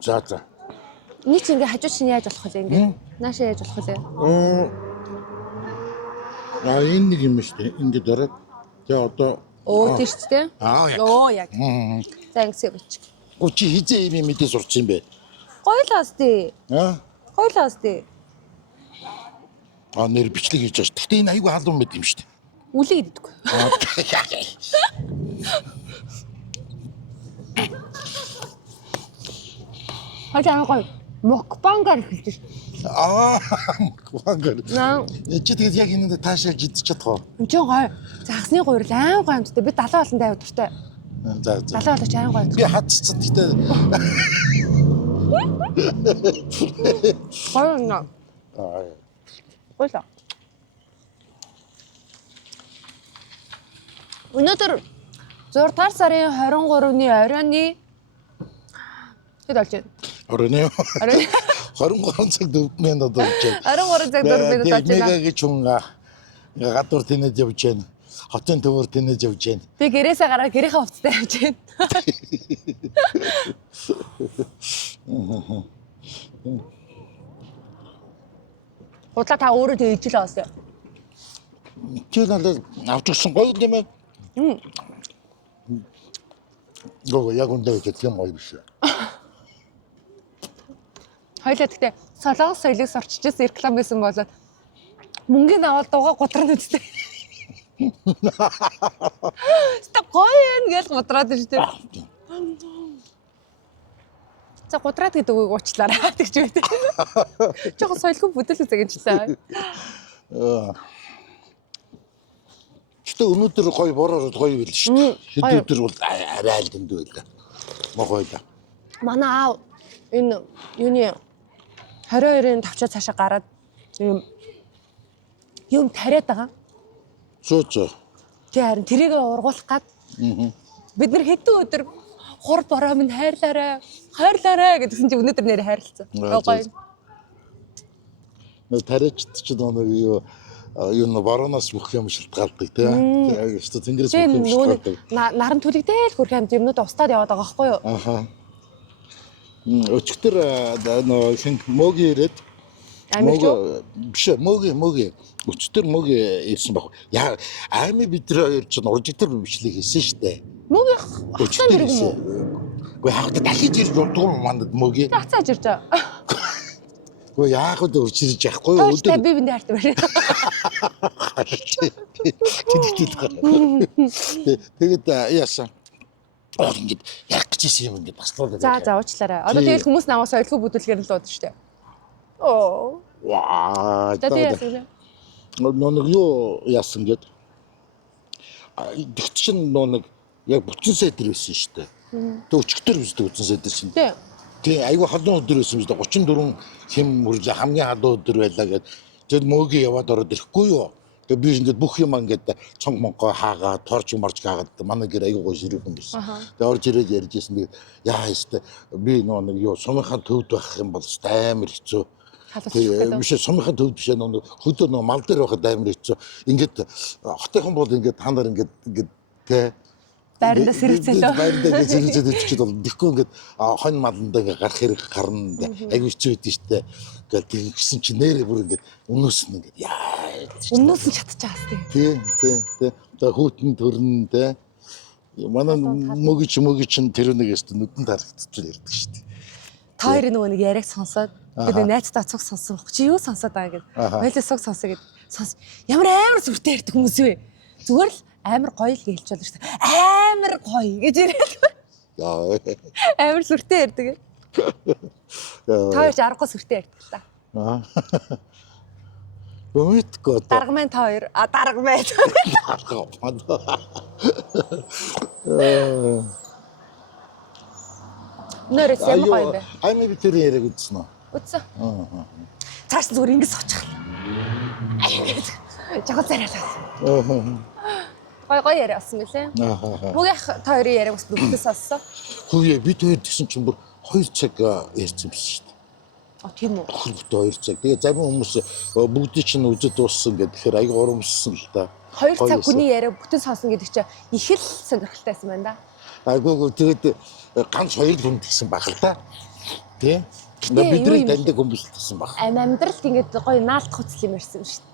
За за. Нэг чи ингээ хажуу чинь яаж болох вэ ингээ? Нааша яаж болох вэ? Энэ нэг юм шүү дээ. Ингээд ороод тэгээ одоо Оо тийш дээ. яг. Оо яг. За ингэсэй бич. Чи хизээ юм мэдээ сурч юм бэ? Гойлоос дээ. Гойлоос дээ. Нэр бичлэг хийж байгаа. Гэхдээ энэ айгүй халуун мэд юм шүү дээ. Үлээ гэдэггүй. Хажаа гой мукбангар хэлж шүү. Мукбангар. Чи тэгээд яг энэ таашаалж идчих чадах уу? Энд чинь гой загсны гуйр аим гой юмтай. Би 70 болон дайв дуртай. За. 70 болооч аим гой. Би хатцсан гэхдээ гой нэ. Гойлоо. Өнөөдөр 6 сарын 23-ны оройны хэд болж байна? оройны 23 цаг 4 минут болж байна. 23 цаг 4 минут болж байна. Мега гэж хүн гадуур тэнэж явж байна. Хотын төвөр тэнэж явж байна. Би гэрээсээ гараад гэрийнхээ хувцастай явж байна. Худлаа та өөрөө тэг ижил оосё. Чи надад авч өгсөн гоё юм ээ. Гоо яг үндэ гэж юм гоё биш. Хоёлаа тэгтээ солонгос соёлыг сурчижсэн реклам байсан болоод мөнгөний аваад дууга гутран үстэй. Ста гоё гэж гутраад шүү дээ. За гутраад гэдэг үгийг уучлаарай гэж үү. Жохо соёлгүй бүдэл үзэг юм чилээ. Гэтэ өнөөдөр гоё бороор гоё байл шүү дээ. Хэд өдөр бол арай л дэнд байлаа. Могой да. Манай аав энэ юуны 22-ын тавчаа цаашаа гараад юм тариад байгаа. Сууч. Тэг харин тэрийг ургуулах гад бид нар хэдэн өдөр хур бороо минь хайрлаарай гэдгсэн чи өнөөдөр нэр хайрлцсан. Гоё. Нөө тариачд ч юу баруунаас бүх юм шилтгаалдаг тийм. Өөртөө тэнгэрээс бүх юм шилтгаалдаг. Наран түлэгдээл хөрх юмд юмнууд устдаад яваад байгаа байхгүй юу? Өчигдөр нөө хин моги ирээд моги өчигдөр моги ирсэн баг. Яа аймаа бид хоёр ч уржигдэр бичлэг хийсэн шүү дээ. Моги хатан ирэх юм уу? Гэхдээ хагад дахиж ирж урдгүй мандад моги. Хацааж ирж байгаа. Гэхдээ яах вэ уржирж яахгүй юу? Өдөр би биндээ харт байна. Тэгээд яасан. Ингээд яг гэжсэн юм ингээд баслуулаад. За уучлаарай. Одоо тэгэл хүмүүс намайг соёлгүй бүдүүлгээр л дууд шүү дээ. Оо. Ваа. Тэгээд нэг юу яасан гээд. Тэгт чинь нэг яг бүтэн сайдэр байсан шүү дээ. Тэг өчигдөр биз бүтэн сайдэр чинь. Тий айгүй халуун өдөр байсан биз дээ. 34 хэм мөрж хамгийн халуун өдөр байлаа гээд. Тэгэд мөгийн яваад ороод ирэхгүй юу? Тэгээ би ингээд бүх юм ингээд цонг монго хаагаад торч марч гаагаад манай гэр айгүй гоё ширүүхэн байсан. Тэгээ орж ирээд ярьжсэн. Тэгээ яа ёстой би нэг юу сумынхаа төвд байх юм бол амар хэцүү. Тэгээ биш сумынхаа төвд биш нэг хөдөө нэг мал дээр байхад амар хэцүү. Ингээд хотынхан бол ингээд та нар ингээд тий байранда сэрэгцэлөө. Байранда сэрэгцэлөө ч бол тэгэхгүй ингээд хонь малндаа ингээд гарах хэрэг гарна. Айгүй хэцүү байдэн штэ. Ингээд тэгсэн чи нэрээ бүр ингээд өнөөс нь ингээд яа. Өнөөс нь чадчихаас тий. Тий. Тэгээ хүүтэн төрн тий. Манай мөги чин тэр нэг өстө нүдэн тарагдчихл ярьдаг штэ. Та хоёр нөгөө нэг яриаг сонсоод бид найзтай цуг сонсон. Чи юу сонсоод байгаа гэд. Хоёлаа цуг сонсоо гэд. Ямар сүртэй ярьдаг хүмүүс вэ? Зүгээр л амар гоё л гэлж болно шүү дээ. Амар гоё гэж яриад. Амар сүртэй ярьдаг. Та хоёр аргагүй сүртэй ярьдаг та. Өмитгөө. Даргамын та хоёр. Даргамын. Нэрээс ямар гоё юм бэ? Аймаа би тэр яриаг үзсэн үү? Үзсэн. Цааш зүгээр ингэж суучих. Жохол царайлаа. Гоё яриасан мөлий. Мөгийн та хоёрын яриаг бас бүгдээ сонссон. Хөөе бид хоёр тэгсэн чинь бүр 2 цаг ярьсан биш шүү дээ. Тийм үү? Бүгд 2 цаг. Тэгээ зарим хүмүүс бүгдийг чинь үзэж дууссан гэдэг тэгэхээр аяг урамссан л та. 2 цаг хүний яриаг бүтэн сонсон гэдэг чинь их л сонирхолтой байсан байна да. Айгуугүй тэгээд ганц 2 хүнд гэсэн баг л да. Тэ. Бидний таньдаг хүмүүс гэсэн баг. Амьдралд ингээд гоё наалт хуцл юм ярьсан шүү дээ.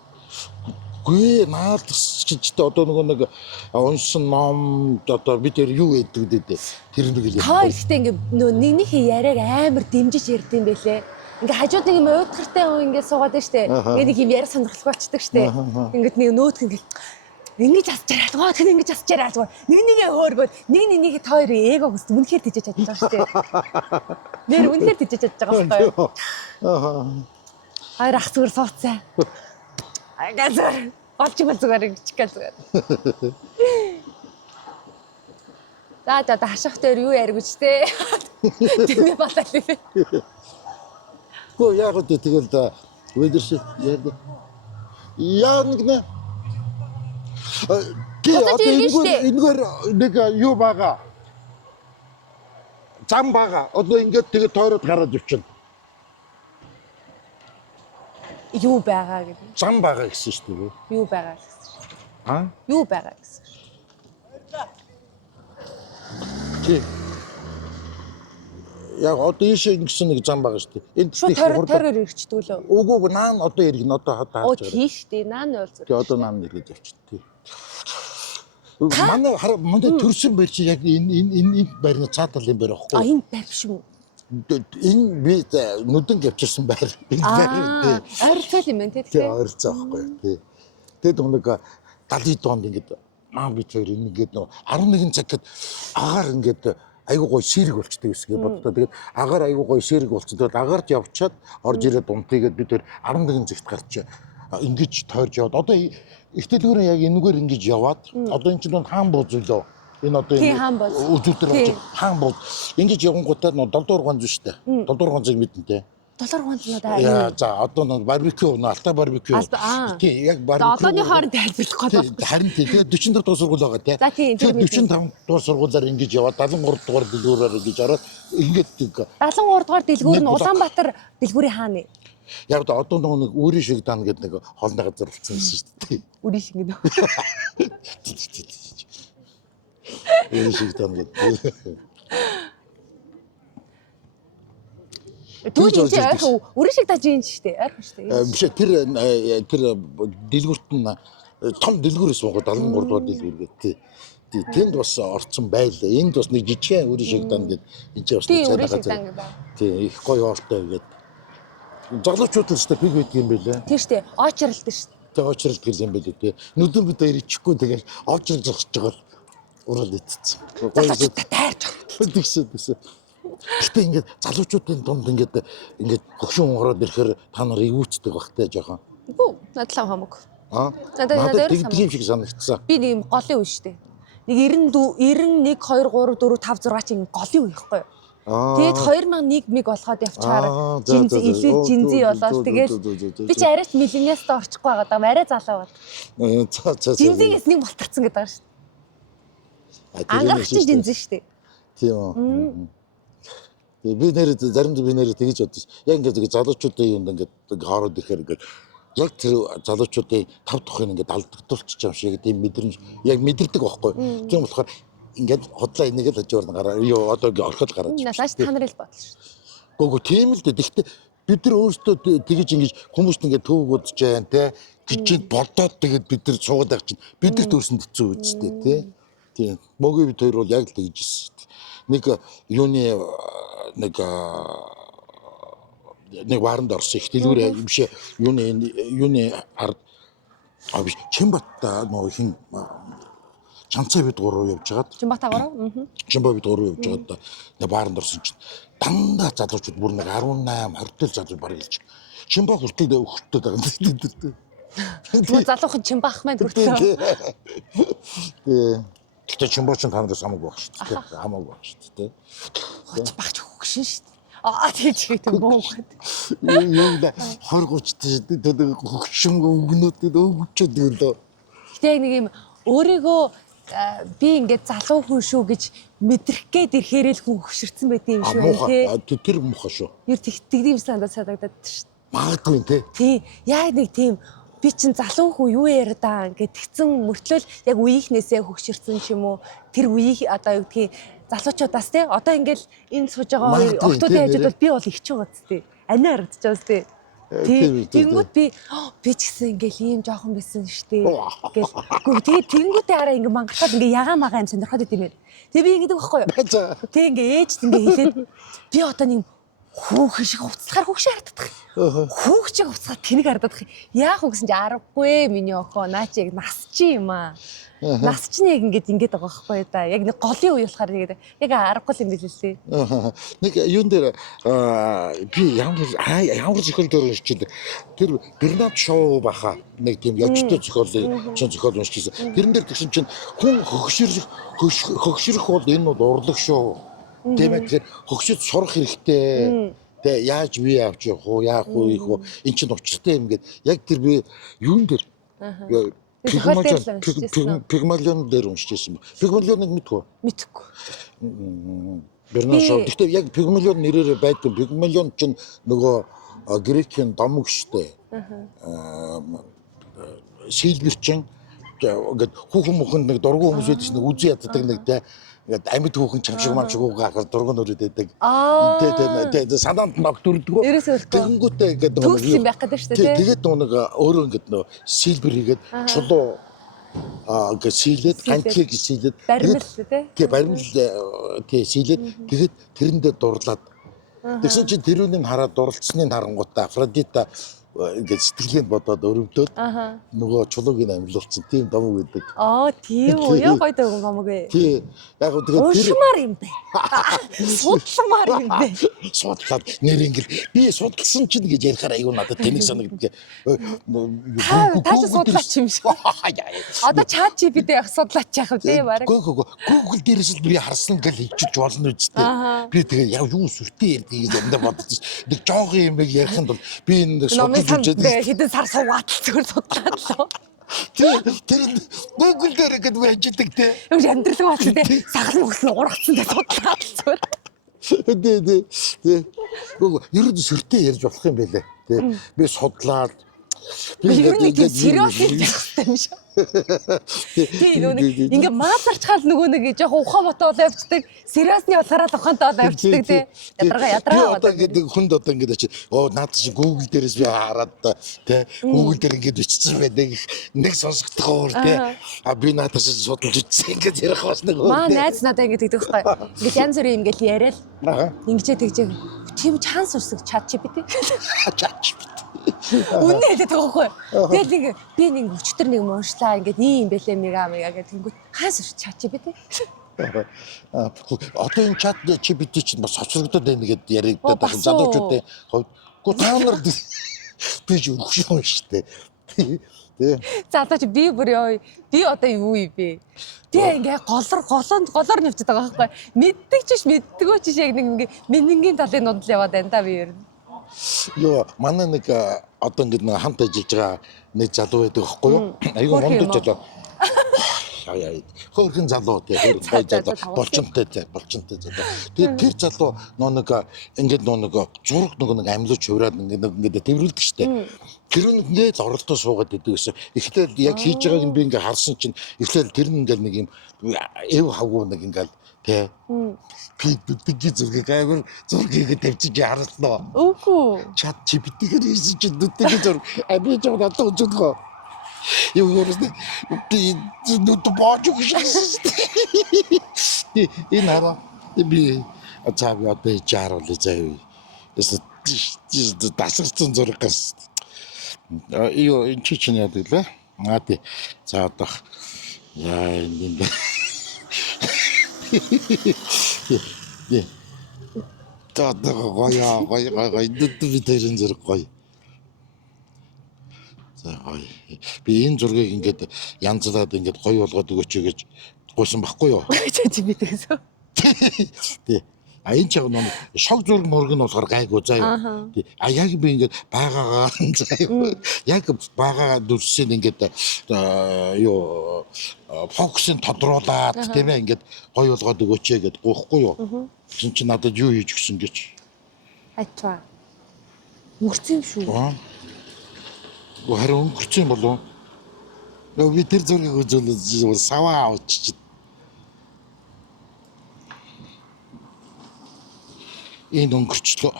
Гүй наалт гэж одоо нэг уншсан ном одоо бид юу гэдэг дээ. Тэр нэг л. Та ихтэй ингээд нэгнийхээ яриаг амар дэмжиж ярьд юм бэлээ. Ингээ хажууд нэг юм уйдгартай хүн ингээд суугаад байна штэ. Ингээ нэг юм яриа сонирхолтой болчдөг штэ. Ингээд нэг нөөтг ингээд ингэж асчаараа гоо тэгэн ингэж асчаараа нэгээ хөөргөө нэг та хоёрын эго хүсд үнэхээр тийжэж чадж байгаа штэ. Нэр үнэхээр тийжэж чадж байгаа байхгүй юу? Хоёр ах зүгээр сууцсан. Агазар олж игэл зүгээр ингэчих гээ зүгээр. За хашаах дээр юу ярих гэж те. Тэмээ батал юм. Гөө яг үгүй тэгэл ведэрш яа. Яа нэг нэ. Энэгээр нэг юу байгаа. Зам байгаа. Одоо ингээд тэгээ тойроод гараад явчихна. Юу байгаа гэдэг. Зам байгаа гэсэн шүү дээ. Юу байгаа гэсэн. Юу байгаа гэсэн. Чи яг одоо ийшээ ингэсэн нэг зам байгаа шүү дээ. Энд тойроор ирчдэг лөө. Үгүй наан одоо иргэн одоо хатаа харж байгаа. Тийш дээ наан бол зөв. Тэгээ одоо наан иргээд явчихтыг. Манай төрсөн байр чи яг энэ байрны цаатал юм байна ахгүй. Энэ байр биш үү? Энэ би нүдэн авчирсан байр. Энэ байр. Ойрцоо юм байна тий. Тэгээ ойрцоо байхгүй тий. Тэгээд нэг 70 донд ингээд маа би тэр ингээд 11 цагт агаар ингээд айгуу гоё сэрэг болчтой гэсгээ боддоо. Тэгээд агаар айгуу гоё сэрэг болчихсон. Тэгээд агаарч явчаад орж ирээд унтыгээд бид тэр 11 цагт гарч ингэж тойрж яваад одоо их дэлгүүрээ яг энэгээр ингэж яваад одоо энэ чинь хаан бууз үлээ. Энэ одоо өдөртөр хаан бууз ингэж явгангуудаа 7 дугаар ганц шүү дээ. 7 дугаар ганцыг мэднэ. 7 ганц нь одоо за одоо нэг барбекю алтай барбекю. Тий яг барбекю. Долооны хооронд тайлбарлах гээд байна. Харин тий 44 дугаар сургууль байгаа тий. 45 дугаар сургуулиар ингэж яваад 73 дугаар дэлгүүрээр ингэж ороод ингэж 73 дугаар дэлгүүр нь Улаанбаатар дэлгүүрийн хааны. Яг одоо нэг үрийн шиг дан гэдэг нэг холны газар болсон шүү дээ. Үрийн шиг гэдэг. Үрийн шиг дан гэдэг. Түүний чинь үрийн шиг даж юм шүү дээ. Ойрхон шүү дээ. Биш тэр дэлгүүрт нь том дэлгүүрээс байгаа 73 дугаар дэлгүүр гэдэг. Тэнд бас орцсон байлаа. Энд бас нэг жижигхэн үрийн шиг дан гэдэг энэ бас цайнаа газар. Тий их гоё ортой гэдэг. Залуучууд л өстой пиг байдаг юм байлаа. Тийм шүү дээ. Очролд шүү дээ. Тэг очролд гэл юм байлээ тий. Нүдэн бид хоёр ичихгүй тэгэл очрол зогсож байгаа урал итцсэн. Гоё таарч байгаа. Тэгсэн. Гэтэ ингээд залуучуудын дунд ингээд хөгшин ороод ирэхээр та нар ивүүцдэг багтай жоохон. Үгүй надлаа хамаагүй. Надад тийм шиг санагдсан. Би нэг юм голын үе шүү дээ. Нэг 91 2 3 4 5 6 чинь голын үе ихгүй юу? Тэгээд 2001 миг болгоод явчаар жинзи болоод тэгээд би ч арайч миллениаст орчихгүй байгаа даа арай залуу бод. Жинзигээс нэг болтарцсан гэдэг байгаа шүү дээ. Ангарч жинзи шүү дээ. Тийм үү. Тэгээд би нэр заримдаа би нэр тэгэж бодсон. Яг ингээд залуучуудын юунд ингээд хоороод ирэхээр ингээд яг тэр залуучуудын 5 дахь ингээд алдагдуулчих юм шиг тийм мэдрэмж яг мэдэрдэг байхгүй. Тийм болохоор ингээд хотлоо энийг л хажуур нь гараа юу одоо орхол гараад. Нааш та нар л бодлоо шүү дээ. Гүг тийм л дээ. Гэхдээ бид нар өөрсдөө тэгэж ингэж хүмүүст ингээд төвөг удаж जैन те гэж бодоод тэгээд бид нар суугаад байгаа чинь бидэрт өөрсөнд хэцүү үстэй те. Тийм. Мөгийн бид хоёр бол яг л тэгэж ирсэн. Нэг юуны нэг варанд орсон их дэлгүүр юм шиг юуны ард биш Чимбатта нөө хин Чанцаа бид гурав явж байгаад. Чимбата гурав? Чимбаа бид гурав явж байгаад нэг бааранд орсон чинь дандаа залуучууд бүр нэг 18 20 залуу бараг илж. Чимбаа хүртэл өгөхтэй байгаа юм дээ. Тэгвэл залуухан чимбаах маань хүртэл. Тэгтээ чимбаа ч танаас хамаагүй баг шүү дээ. Хамаагүй баг шүү дээ. Хоч багч хөгшин шүү дээ. Тэгж хийх юм боо. Юу да 20 30 хөгшин өгнөд өгчөөд ирлээ. Гэтэ нэг юм өөрийгөө би ингээд залуу хүн шүү гэж мэдрэх гээд ирэхээр л хүн хөшөрцөн байт юм шүү тий. Тэр муха шүү. Юу тэгдэм санаа санагдаад шүү. Магадгүй тий. Тий. Яг нэг тийм би чин залуу хүн юу яриад байгаа ингээд тэгсэн мөртлөө яг үеийнхнээсээ хөшөрцөн ч юм уу тэр үеийг одоо юу гэдгийг залуучуудаас тий одоо ингээл энэ сууж байгаа хоёр охтуудын хажууд бол би бол ихч байгаа зү тий. Ани харагдаж байгаа зү тий. Тэнгүүд би ч гэсэн ингээл ийм жоохон байсан штэ. Ингээл гоо тэгээ тэнгүүдээ хараа ингээ мангахад ингээ ягаа магаа юм сонирхоод идэм байр. Тэгээ би ингэдэг байхгүй юу? Тэг ингээ ээжт ингээ хэлээд би одоо нэг хүүхэн шиг уцлахаар хүүхшээ харагдах. Хүүхч шиг уцгаад тэнэг харагдах. Яах вэ гэсэн чи аргагүй миний охоо наа чи яг нас чи юм аа. Нас ч нэг ингээд байгаа байхгүй да. Яг нэг голын үе болохоор нэг яг аргагүй юм билээ. Нэг юун дээр би ямар зохиол дээр уншиж тэр Бернард Шоу баха нэг тийм явжтай зохиолын чин зохиол уншижсэн. Тэрэн дээр тэгсэн чинь хүн хөгшрөх бол энэ бол урлаг шүү. Тиймээ тэр хөгшөд сурах хэрэгтэй. Тэ яаж би авч явах уу, яах уу, их уу. Эн чинь учиртай юм гээд яг тэр би юун дээр Пигмалион дээр уншижсэн. Пигмалионыг мэдгүй. Мэдгүй. Бернард Шоу. Гэхдээ яг Пигмалион нэрээр байдаг. Пигмалион чинь нөгөө грекийн домог штэ. Шилбэрчин ингээд хүүхэн нэг дургуун хүмүүс байдаг нэг үзий яддаг нэг тэ ингээд амьд хүүхэн чамшиг гахаар дургуун өрөөд байдаг. Тэ санаанд ногдурдгоо. Тэгэнгүүтээ ингээд төгс юм байх гэдэг шүү дээ. Тэгээд нэг өөрөө ингээд нөө силбэр хийгээд чулуу ингээд сийлээд гантлыг сийлээд баримл тий баримл тий сийлээд тэгээд тэрэндээ дурлаад тэгсэн чинь тэрүүнийг хараад дурлцсныг харангуудаа Афродита ингээд сэтгэлгээнд бодоод өрөвдөөд нөгөө чулуугийн амьлуулсан тийм домог байдаг. Тийм үү? Яа гоё дөрөв домог вэ? Тий. Яг тэгээд уушмаар юм бэ. Судалмаар юм бэ. Судлаад нэр ингээл би судалсан чинь гэж ярихаар аюу надад тэнэг санагддаг. Таа судлаач юм шиг. Одоо чат GPT яг судлаач яах вэ? Бараг. Google дээрээс л би харсан гэл хийчих болно үстэй. Би тэгээ яа юу сүртэй ярьдаг гэж өндө бодож. Нэг жоохон юм ярихын тулд би энэ хэдэн сар суугаад зүгээр судлаад лөө. Тэр Google дээр гэдэг нь ажилладаг те. Юм амьдрал болчих те. Сахал мөсөн ургацсан те судлаад зүгээр. Тий. Ерөөд сүртэй ярьж болох юм байлээ. Тий. Би судлаад би ер нь тийм сериус хийх юм шиг. Тий нөгөө ингээ маазарчхаал нөгөө нэг жоохон ухаан мотоо бол явцдаг. Сериусны болохоор л ухаантай бол явцдаг тий. Ядрага. Одоо ингээд хүнд одоо ингээд очив. Наад чи Google дээрээс би хараад тий. Google дээр ингээд бичсэн байдаг. Нэг сонсогдох өөр тий. Би наадаас судалж үзсэн ингээд ярих бас нэг өөр. Маа найз надаа ингээд тэгдэг байхгүй. Ингээд янз бүрийн ингээд яриад. Ингээд тэгжээ. Тийм чанс урсаг чат GPT. Чат GPT. Үнэ хэлээд байгаа хгүй. Тэгэл би нэг өчтөр нэг уншлаа ингээд ийм бэлээ мега гэх тэнгүүт хаас урч чат GPT. Одоо энэ чат GPT чинь бас хоцрогдоод байна гэд яригдаад байгаа залуучуудын хувьд. Гэхдээ та нар би ч өгш юм шүү дээ. Залууч би бүр ёо. Би одоо юу юм бэ? Би ингээ голоор нэвчээд байгаа байхгүй. Мэддэг ч мэддэггүй ч яг нэг ингээ менингийн талын нудлал яваад байна да би ер нь. Йоо, манай нэг одоо ингэ нэг хамт ажиллаж байгаа нэг залуу байдаг байхгүй юу? Айгуу мондож залуу. Хөөрхөн залуу тийм болчонтой залуу. Тэгээд тэр залуу нэг ингэ нэг зураг нэг амьлууч хувраад ингэ тэрвэрлдэг штэ. Тэр нь ингээд оролдоо суугаад идэг гэсэн. Эхлээл яг хийж байгааг нь би ингээ харсан чинь эхлээл тэр нь ингээ нэг юм эв хавгүй нэг ингээ тий. Пиддгийн зургийг амар зургийг тавьчих харсан уу? Үгүй. Чат GPT-гээр хийсэн чинь дүдгийн зураг би ч надад үзэхгүй. Юу юурсны би нүд боож өгсөн. Энэ хараа би цаав одоо жааруулъя заяа. Эсвэл дасгалсан зураг гас. Юу энэ чинь яадаг лээ? Тий. За одоо яа энэ одоо гоё дүд би тэрэн зэрэг гоё. За гоё. Би энэ зургийг ингээд янзлаад ингээд гоё болгоод өгөөч гэж гуйсан байхгүй юу? Чи бидээсөө. Тий. Энэ ч яг нэг шог зураг мөрг нь болохоор гайгүй заяа. Тий. Яг би ингээд байгаагаа заяа. Яг бага дүрсээ ингээд юу фокусын тодруулаад тийм ээ ингээд гоё болгоод өгөөч гэд гоохгүй юу. Тэгсэн чи надад юу хийж өгсөн гэж. Ачаа. Мөрцөн юм шүү. Харин өнгөрсөн болов. Би тэр зургийг үзүүлээд саваа авчиж. Энэ өнгөрчлөө.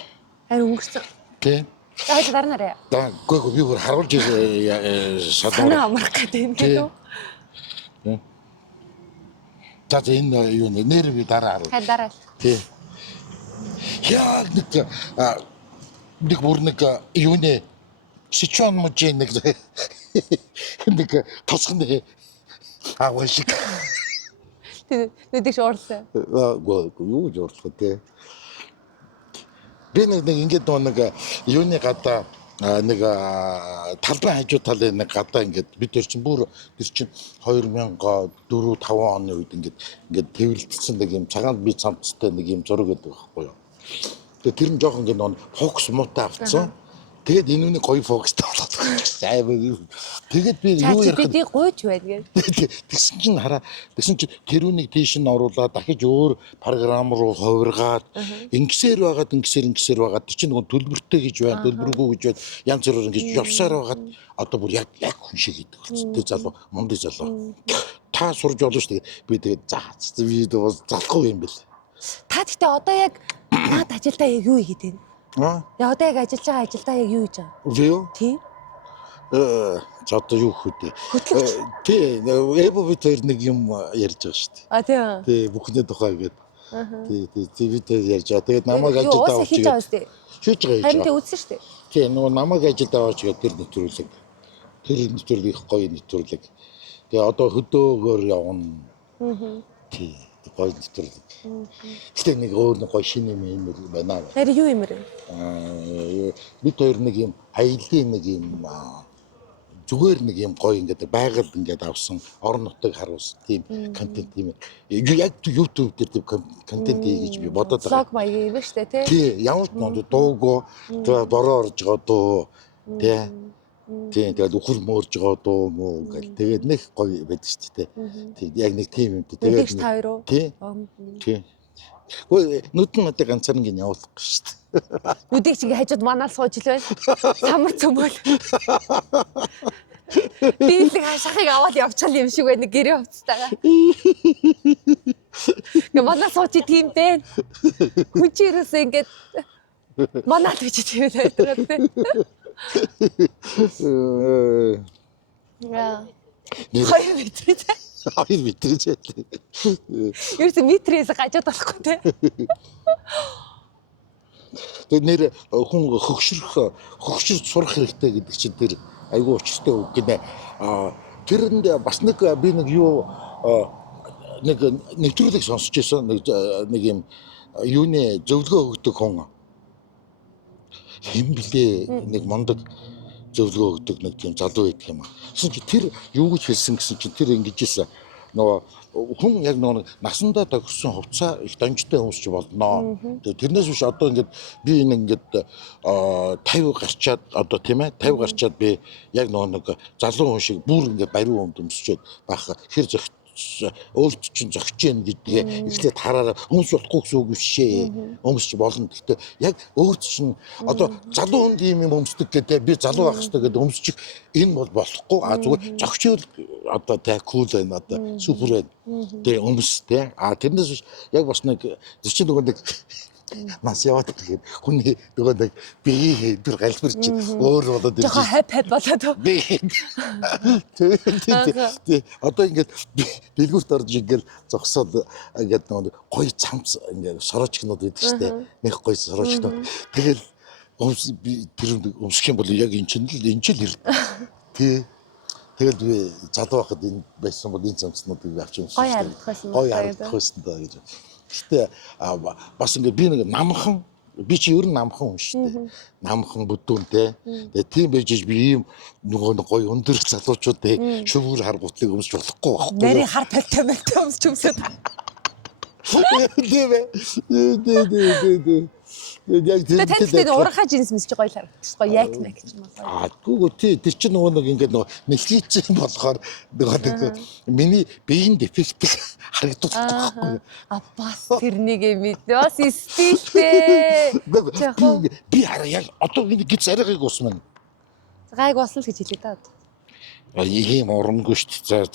Харин өнгөрсөн. Тэ. Хойд дарнаарай. Да гоо би бүр харуулж Санаа амрах гэдэг юм гэдэг үү? За энэ юу нэр би дараа харуул. Хай дараа. Тэ. Яг нэг бүр нэг юуны Сичуан мужийн нэг тосгоны аваа шиг. Нүдэж уурлаа. Гоо юу жуурлах вэ? Би нэг ингэж нэг юуны гадаа нэг талбай хажуу талын нэг гадаа ингээд бид тэр чинь бүр тэр чинь 2004 5 оны үед ингээд тэвэлдсэн нэг юм цагаан бие цамцтай нэг юм зураг гэдэг байхгүй юу. Тэгээ тэр нь жоохон ингээд фокус муутай авцсан. Тэгээд энэ үний гоё фокустай болоод байгаа. Тэгээд би юу ярих вэ? Тэдний гойч байна гэдэг. Тэгсэн чинь хараа. Тэгсэн чинь тэр үнийг тийш нь оруулаад дахиж өөр програм руу хувиргаад ингэсээр байгаад тэр чинь нөгөө төлбөртэй гэж байна, төлбөргүй гэж байна. Янз бүрээр ингэж явсаар байгаад одоо бүр яг хүн шиг хийдэг болсон. Тэр залуу мундаг залуу. Та сурж болно шүү дээ. Би тэгээд би залахгүй юм бэл. Та гэхдээ одоо яг наад ажилдаа яг юу хийгээд байна? Яа одоо яг ажиллаж байгаа ажилдаа яг юу хийж байгаа? Юу? Тийм. За одоо юу хөтэ? Тий, эбо бид хоёр нэг юм ярьж байгаа шүү дээ. Тийм. Тий, бүхний тухай гэдэг. Тий, бид хоёр ярьж байгаа. Тэгээд намайг ажилдаа авч ирээд. Хийж байгаа. Харин тий үзсэн шүү дээ. Тий, нөгөө намайг ажилдаа авч ирээд тэр нэвтрүүлэг. Тэр нэвтрүүлэг их гоё нэвтрүүлэг. Тэгээ одоо хөдөөгөр явна. Тий. Гоё нэвтрүүлэг. Гэтэ нэг өөр нэг гоё шинэ юм байна. Тэр юу юм бэ? Бид хоёр нэг юм аялын нэг юм зүгээр нэг юм гоё ингээд байгаль ингээд авсан орон нутгийг харуулсан тийм контент тийм яг YouTube дээр тийм контент хийж би бодоод байгаа. Влог маяг юм шүү дээ тий. Ямар ч нэг дуугүй бороо орж байгаа дуу тий. Тийм тэгээд өхөр мөөрж байгаа дуу муу ингээл тэгээд нэг гоё байдаг шүү дээ. Тийм яг нэг тийм юм тэгээд тий. Тий. Хөөе нүдэн надад ганцаар ингэ явуулахгүй шүү дээ. Нүдийг чи хажууд манаар сууж ил байна. Самар цөмөл. Би л хашахыг аваад явчихал юм шиг байна гэрээ хувцастайгаа. Гэ манаа сууж тийм бэ. Хүн чи ерөөсөө ингээд манаад гэж тийм байдаг тий. Яа. 2 метр. 2 метр ч. Ерөөсөө метрээс гажаад болохгүй тий. Тэгээд нэр хүн хөгшрөх сурах хэрэгтэй гэдэг чинь тэр айгүй учиртай үг гинэ. Тэрэнд бас нэг би нэг юу нэг нэвтрүүлэг сонсч байсан нэг юм юуны зөвлөгөө өгдөг хүн. Хэм блэ нэг мондөг зөвлөгөө өгдөг нэг тийм залуу байдаг юм аа. Гэсэн чи тэр юу гэж хэлсэн гэсэн чи тэр ингэж хэлсэн. Нөгөө хүн яг нөгөө насандаа төгссөн хувцас их донжтой хүмүүс ч болно. Тэгээ тэрнээс биш одоо ингээд би ингээд 50 гарчаад одоо тийм ээ 50 гарчаад би яг нөгөө нэг залуу хүн шиг бүр ингээд бариу өмд өмсчээд байх хэр зөх өөрт чинь зөгч юм гэдгээ эхлээд хараараа өмс болохгүй гэсэн үг бишээ. Өмсч болно. Гэхдээ яг өөрт чинь одоо залуу хүн тийм юм өмсдөг гэдэг би залуу байх хэрэгтэй гэдэг өмсчих энэ бол болохгүй. Зүгээр зөгчөөл одоо тэ кул байна одоо супер байна. Тэгээ өмс тэ. Тэрнээс биш яг бас нэг чинь нөгөө нэг нас яваад тэгээд хүний нөгөө нэг бие дөр галбир чи өөр болоод ирж жоохон хап болоод тэгээд одоо ингээд дэлгүүрт орж ингээд зогсоод ингээд нөгөө гоё цамц ингээд сороочгнууд байдаг штэ нэг гоё сороочгнууд тэгэл тэр өмсөх юм бол яг энэ чинь л ирд тий. Тэгэл би залуу байхад энэ байсан бол энэ цамцнуудыг авч өмссөн штэ гоё харагдах байсан даа гэж. Гэтэ бас ингээд би нэг намхан би чи ер нь намхан хүн шүү дээ. Намхан бүдүүнтэй. Тэгээ тийм байж би ийм нөгөө гоё өндөр залуучуудын шүвгэр хар гутлыг өмсч болохгүй байхгүй. Нарийн хар талтай мэлтэй өмсч өмсөд. Дээ. Яг тэр урахаа жинс мэсч гоё л харагдчих. Гоё яг нэг ч юм аа. Гүгөө тий тэр чинь нөгөө нэг ингээд нөгөө нэлгийч болохоор нөгөө миний биеийн дефект харагддаг байхгүй. Бас тэрнийг мэдээ. Бас стилтэй. Би хараа яг одоо энэ гиз арайгыг усман. Гайг босно л гэж хэлээ даа. ийм урамгүй шүү дээ.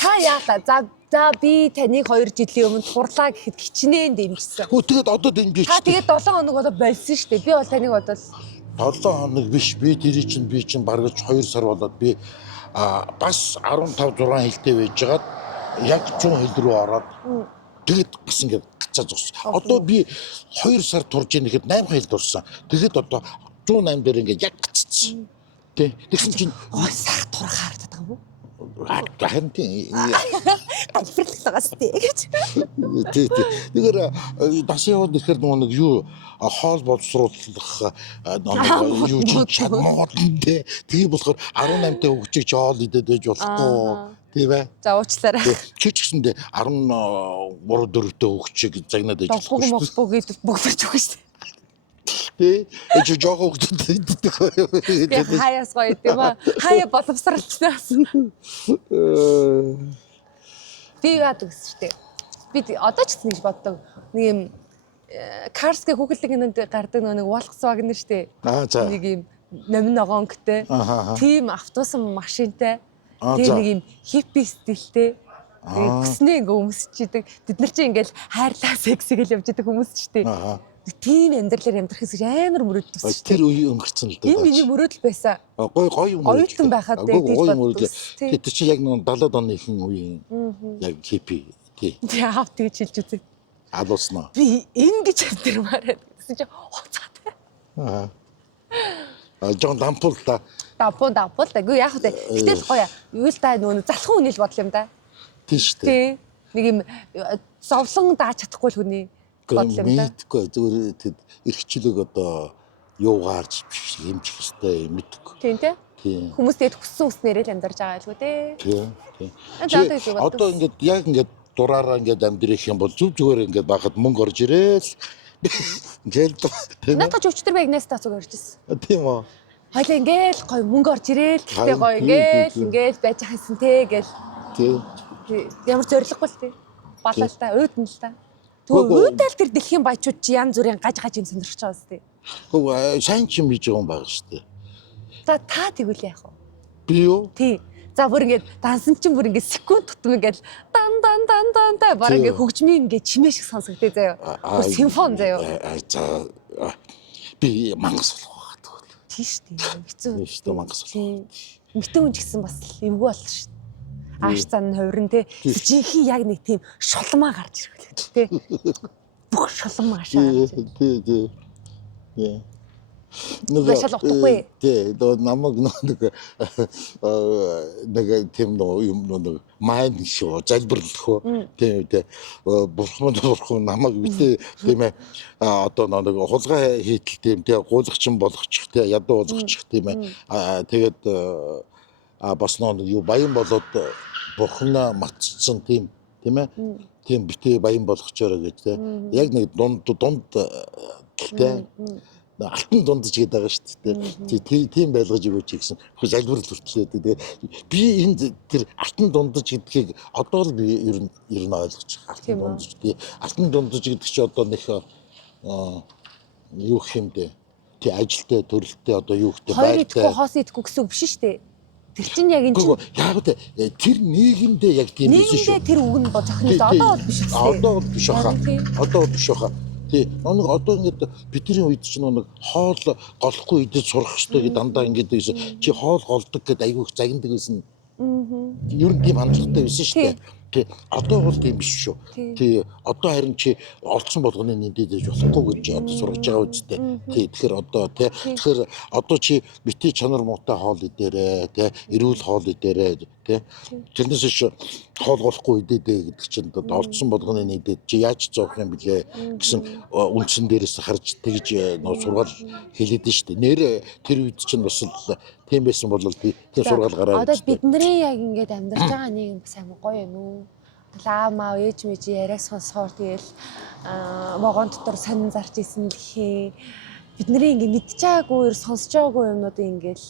Та яалаа. За би таныг 2 жилийн өмнө хурлаа гэхэд хичнээн дэмжсэн. Хөө тэгээд одоо дэмжиж. Та тэгээд 7 хоног болоо болсон шүү дээ. Би бол таныг бодвол 7 хоног биш. Би чинь бараг 2 сар болоод би бас 15 6 хэлтэй байжгаад яг 100 хэл рүү ороод тэгээд бас ингээд гацаа зогссон. Одоо би 2 сар турж ийн гэхэд 8 хэл дурсан. Тэгээд одоо 108 дээр ингээд яг гаццсан. Тэгсэн чинь сайх турах харагдаад байгаа юм уу? харин тийм Альбертлагаас гэж. Тэгэхээр бас яваад ирэхээр нэг юу хоол боловсруулах юу чадмагтай тийм болохоор 18-тай хөгжиж хоол идээд байж болохгүй тийм ээ. За уучлаарай. Чи ч гэсэндээ 13-4-тэй хөгжиж загнаад байж болохгүй шүү дээ. Бүгд бүгдэрч өгнө шүү дээ. Эж жоох хөгжиж идэх гоё. Би хаяас гоё тийм ба. Хаяа боловсралцнаас. Би яадаг шүү дээ. Би одоо ч гэсэн гэж боддог. Нэг юм Карсгийн хүүхэлдэг нэнд гардаг нэг Volkswagen шүү дээ. За. Нэг юм номин ногоонктэй. Тийм автобусан машинтай. Тэгээ нэг юм хиппи стилтэй. Хүснээ ингээ өмсчихдээ бид нар чинь ингээл хайрлаа секси гэж явж идэг хүмүүс ч тийм. Тийм амьдралаар амьдрах гэж амар мөрөөддөг шүү дээ. Тэр үе өнгөрцөн л дээ. Энэ миний мөрөөдөл байсан. Гоё юм. Оюутан байхад тэгж боддог. Тэр чинь яг нэг 70-аад оны ихэнх үеийн яг хиппи тий. Яав тэгж хэлж үзээ. Алууснаа. Би ингэж амьдрмаар гэсэн чинь хуцаатай. Жон дампуул та. Дампуул дагүй яах вэ? Гэтэл гоё. Юу л та нөгөө залхуу хүний л бодол юм да. Тийм шүү дээ. Тий. Нэг юм зовлон дааж чадахгүй л хүний бодол юм да. Мэдгүй зүгээр тэгэд эрхчлэг одоо юу гаарч биш хэмжих хэрэгтэй мэдгүй. Тийм тий. Хүмүүс тэгээд хүссэн үснээрээ л амьдарч байгаа байлгүй тий. Тийм. Одоо ингээд яг ингээд дураараа ингээд амьдрэх юм бол зүг зүгээр ингээд байхад мөнгө орж ирээл. Ингээл надад өчтөр байгнаас та зүг орж ирсэн. Тийм үү. Хоёлаа ингээл гоё мөнгө орж ирээл гэхдээ гоё ингээл байж хайсан те гэл. Тийм. Ямар зориггүй л тий. Балаа л та уудан л та. Тэгвэл уудаал тэр дэлхийн баячууд чи янз бүрийн гаж юм сонирхож байгаа зү тий. Хөө сайн ч юм хийж байгаа юм байна шүү дээ. За та тэгвэл яах вэ? Би юу? Тий. За бүр ингээд дансан чинь бүр ингээд секунд тутам ингээд дан та баг ингээд хөгжмийн ингээд чимээ шиг сонсогдъё заяа. Бүр симфон заяа. За би мангас болох байгаа. Тийш тий. Хэцүү. Тийш дээ мангас. Мэтэн хүн ч гэсэн бас эвгүй болно шүү. Ааш цан хувирн те жинхэнэ яг нэг тийм шулмаа гарч ирэх л те бүх шулмаа гашаа. Тий. Нэг шал утгагүй. Тий, намайг нэг тийм юм нэг майн шүү залбирлах уу. Тий. Бурхан намайг битээ тийм ээ одоо нэг хулгай хийтэл тийм тий гуулагчин болгочих тий ядуу болгочих тийм ээ. Тэгээд бас нэг юу баян болоод бурхнаа матцсан тийм ээ. Тийм битээ баян болгочоорой гэж тий. Яг нэг дунд тий алтан дундаж гээд байгаа шүү дээ. Тийм байлгаж өгөөч гэсэн. Залбирал хүртлээ. Тэгээд би энэ тэр алтан дундаж гэдгийг одоо л би ер нь ойлгож байгаа. Алтан дундаж гэдэг чи одоо нэг юу хэмдэ. Тий ажилтай төрөлтэй одоо юу гэдэг байртай. Хоёр идэхгүй хоос идэхгүй гэсэн үг биш шүү дээ. Тэр чинь яг энэ чинь яг тэ тэр нийгэмдээ яг тийм биш шүү. Нийгэмдээ тэр үг нь зохино. Одоо бол биш үү? Одоо бол биш хаа. Одоо бол биш хаа. Тий. Нэг одоо ингээд бидний үед чинь нэг хоол голохгүй идэж сурах хэрэгтэй гэдэг дандаа ингээд байсан. Чи хоол голдог гэдэг айгүй их загнадаг байсан. Ер нь тийм хандлагатай байсан шүү дээ. Тий. Одоо бол тийм биш шүү. Тий. Одоо харин чи олдсон болгоны нэдэж болохгүй гэж одоо сургаж байгаа үстэй. Тий. Тэгэхээр одоо тий. Тэгэхээр одоо чи бити чанар муутай хоол идээрээ тий. Эрүүл хоол идээрээ тий. Тэрнээс ш хоол голохгүй идээд гэдэг чинь одоо олдсон болгоны нэдэж чи яаж зоох юм блэ гэсэн үндсэн дээрээс харж тэгж сургаал хэлээд нь шүү дээ. Нэр тэр үед чинь бас тийм байсан бол би тийм сургаал гараад. Одоо бидний яг ингээд амьдарч байгаа нийгэм бас амар гоё юм уу? Лаама ээж мэж яриаг сонсохоор тэгэл вагон дотор сонин зарж исэн гэхээ бидний ингээд мэдчихаагүй сонсож байгаагүй юмнуудыг ингээд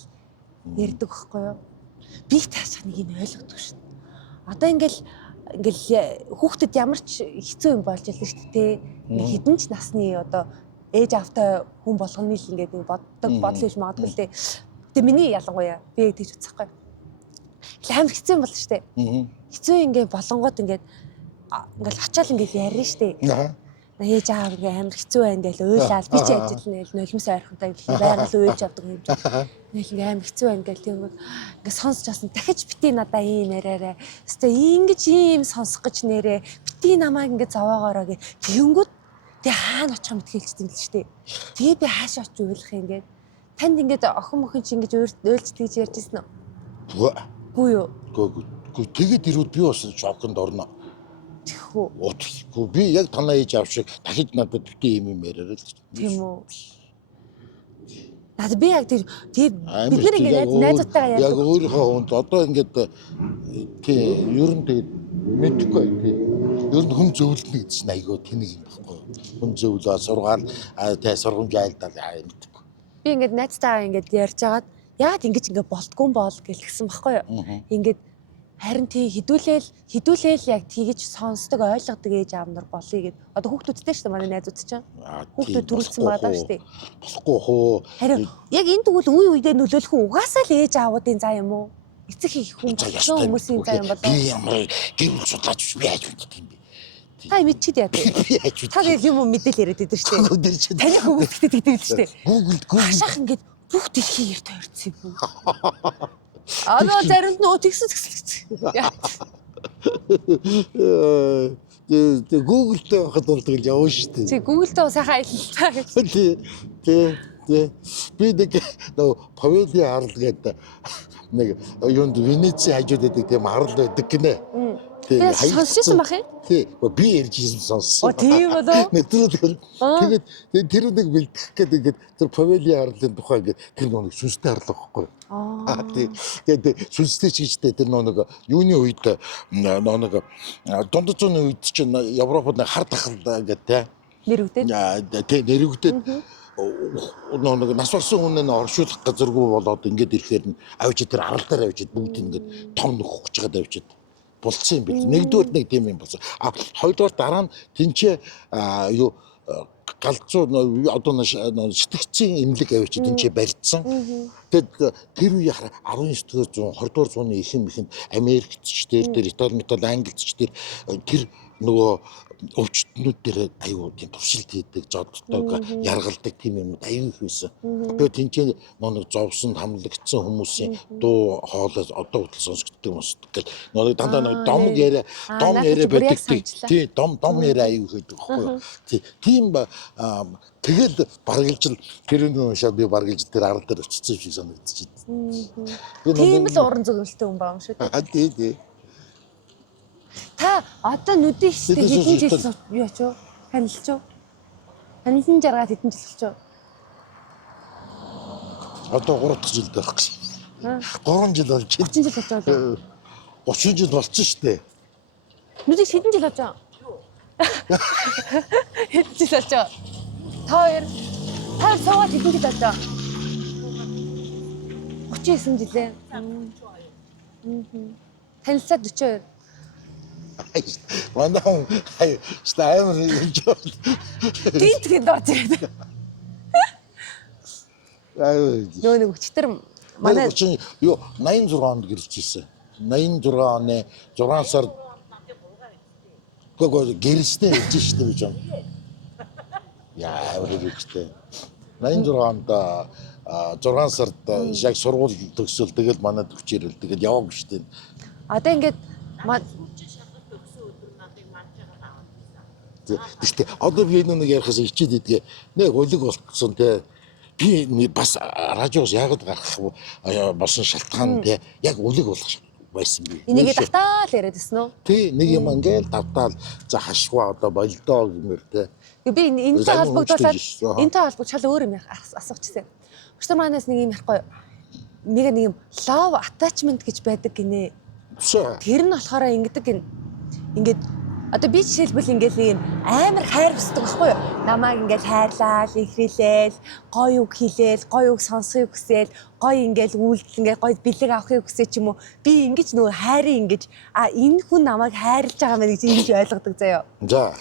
ярьдаг байхгүй юу? Би таашаа нэг юм ойлгодог шин. Одоо ингээд хүүхдэд ямар ч хэцүү юм болж илээ шүү дээ. Хэдэн ч насны одоо ээж автай хүн болгоны л ингээд нэг боддог бодол хийж магадгүй л дээ. Тэгээ миний ялангуяа би тэгж үзэхгүй. амар хэцүү юм болно штэ. Хэцүү ингээ болонгууд ингээл очиад ингээл ярина штэ. Ээж аав ингээ амар хэцүү байна гэл уйлаад би ч ажиллана гэл нулимс ойрхонтой байгаад уйлж авдаг юм. Ингээл ингээ амар хэцүү байна гэл тэгвэл ингээ сонсч асан дахиж бити надаа ийм яриараа. Өстой ингэж ийм сонсох гэж нэрээ бити намайг ингээ зовоогоороо гэ. Тэгэнгүүт тэг хаана очих мэд хэлчихсэн юм л штэ. Тэгээ би хаашаа очиж уйлах юм гээд танд ингээд охин мохин чи ингэж уйлж тэгж ярьжсэн үү? Үгүй юу. Үгүй тэгээд ирүүд би бас шоконд орно. Тэхүү. Утггүй би яг танаа ээж аав шиг дахиж надад битээ юм яриараа л. Тийм үү. Надад би яг тэр бид нар ингээд найзуудтайгаа ярьдаг. Яг өөрийнхөө хүнд одоо ингээд тийм ер нь тэгээд мэдхгүй тийм. Ер нь хүн зөвлөлнө гэсэн айгаа тэнэг юм баггүй. Хүн зөвлөө сургаал тэ сургамж айлдаа мэдхгүй. Би ингээд найзтайгаа ингээд ярьж агаад яагаад ингэж ингээд болтгүй юм бол гэлгсэн баггүй юу. Ингээд харин тий хідүүлээл яг тэгэж сонсдог ойлгодог ээж аав нар болъё гэд. Одоо хүүхдүүдтэй шүү дээ манай найзууд чинь. Хүүхдүүд төрүүлсэн байгаа шүү дээ. Болохгүй хөө. Харин яг энэ тэгвэл үе үедээ нөлөөлөх нь угаасаа л ээж аавуудын заа юм уу? Эцэг их хүмүүсийн заа юм болоо. Би ямар гэрүүл судлаач би яаж мэддэг юм бэ? Та мэдчихэд яа. Та яг юм мэдээлэл яриад идэв шүү дээ. Таны хүмүүсттэй тэгдэг л шүү дээ. Google Ашаах ингээд бүх дэлхий эрт ойрцсон юм. Одоо заримд нөө тэгсэн. Тэг Google-тэй хахад болдог л явна шүү дээ. Тэг Google-тэй сайхан аялалтай гэж. Би нэг Павели харал гэдэг нэг юунд Венеци хажууд байдаг тийм харал байдаг гинэ. Тэгээд сонсчихсан бах юм? Тий. Би ярьж ирсэн сонссон. Тийм болоо. Тэгээд тэр нэг бэлдэх гэдэг тэр Павели харлын тухай ингээд тэр нэг сүнстэй харлаа байхгүй. Тэгээд сүнстэй чигчтэй тэр нэг юуны үед нэг дундад зууны үед чинь Европод нэг хар тахал гэдэг тий. Нэрвдээд. Тий нэрвдээд нэг нас барсан хүн нь оршуулах газаргүй болоод ингээд ирэхээр нь авчид тэр арал дээр авчид бүгд ингээд том нөхөх гэж чагаад авчид болцсон юм бэл. Нэгдүгээр нэг тийм юм болсон. Хоёрдугаар дараа нь тэнцээ юу галзуу одоо сэтгцийн имлэг авчид тэнцээ барьцсан. Тэгэд тэр үе 19-р зуун 20-р зууны ихэнд Америкч дээр Итали, Англич дээр тэр нөгөө өвчтнүүд дээр аюу тийм туршилт хийдэг, зодтойг яргалдаг тийм юм аюу их байсан. Тэгээд тэнцээ нэг зовсонд хамлагдсан хүмүүсийн дуу хоолой одоо хүртэл сонсогддог гэл нэг дандаа нэг дом яриа байдаг. Тий, дом яриа аюу их байдаг байхгүй юу. Тийм тэгэл баргалжил тэрний уншаад би баргалжил тэр арал дээр очсон шиг санагдчихэв. Тийм л уран зөгнөлттэй хүн байгаа юм шүү дээ. Тий. Та одоо нүдийн ихтэй хэдэн жил юу ач юу? Танилч юу? Танилсан жаргаад хэдэн жил болч юу? Одоо 3 дахь жил байх гэсэн. 3 жил болж байна. 30 жил болж байгаа. 30 жил болсон шүү дээ. Нүдийг хэдэн жил болж байгаа? Хэдэн жил болж байгаа? Та хоёр суугаад хэдэн жил болж байгаа? 39 жилээ. Танилцаад 42. Манай стайл юм жоо. Тийтгэд орж ирээд. Нөө нэг өчтөр манай юу 86 онд гэрэлж ирсэн. 86 оны 6 сард гэрэлстэй ирж штэ би жоо. Яа, үргэлжтэй. 86 онд 6 сард яг сургууль төгсөөл тэгэл манад хүч ирэл тэгэл яваагүй штэ. Одоо ингээд Тэгтээ одоо би нэг ярихаас ичээд идгээ нэг өлөг болцсон те би бас радиос яагаад гарах болсон шалтгаан те яг өлөг болох байсан би. Энийг давтаал яриад байсан уу? Тий нэг юм ингээл давтаал за хашгуу одоо болдоо гэмээр те. Би энэтэй холбогдуулаад шал өөр юм асуучихсан. Өчтөр манаас нэг юм ярихгүй. Нэг юм love attachment гэж байдаг гинэ. Тэр нь болохоор ингэдэг гин. Ингээд одоо би жишээлбэл ингээл ийм амар хайр хүсдэг байхгүй юу? Намайг ингээл хайрлал, ихрэлээл, гоё үг хэлээл, гоё үг сонсхийг хүсээл, гоё ингээл үйлдэл ингээл гоё бэлэг авахыг хүсээ ч юм уу. Би ингэж нөгөө хайрын ингэж энэ хүн намайг хайрлаж байгаа мэн гэж ингэж ойлгодог заяа. За.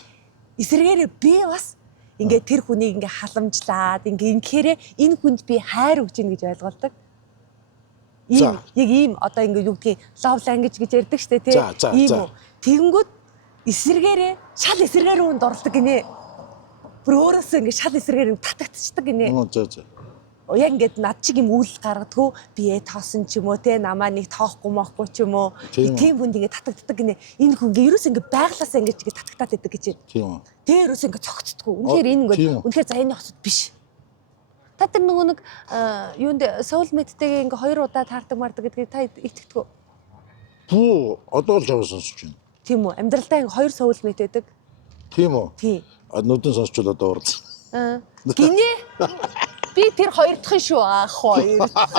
Эсвэргээр би бас ингээд тэр хүнийг ингээ халамжлаад ингээ ингэхээрээ энэ хүнд би хайр өгч ийн гэж ойлголдог. Ийм яг ийм одоо ингээ юу гэдгийг love language гэж ярьдаг штэ тий. Ийм үү. Тэгэнгүүт эсэргээрээ шал эсэргээр үүнд орлдог гинэ. Бүр өөрөөсөө ингээ шал эсэргээр татагдчихдаг гинэ. Яг ингээд над чиг юм үйл гаргадгүй бие тоосон ч юм уу те намаа нэг тоохгүй мохгүй ч юм уу тийм хүнд ингээд татагддаг гинэ. Энэ хүн ингээ ерөөс ингээ байглаасаа ингээ татагдаад байдаг гэж. Тийм. Тэ ерөөс ингээ цогцдгүй. Үнэхээр энэ ингээ үнэхээр заяаны хоцод биш. Та тэр нөгөө нэг юунд soulmate-тэйгээ ингээ 2 удаа таардаг мардаг гэдгийг та итгэдэг үү? Бүү одоо л жаваа сонсож байна. Тийм үү. Амьдралдаа ингээ 2 soulmate байдаг. Тийм үү? Тийм. Нүдэн сонсчул одоо урд. Гинэ? Би тэр 2 дахь шүү ах 2 дахь.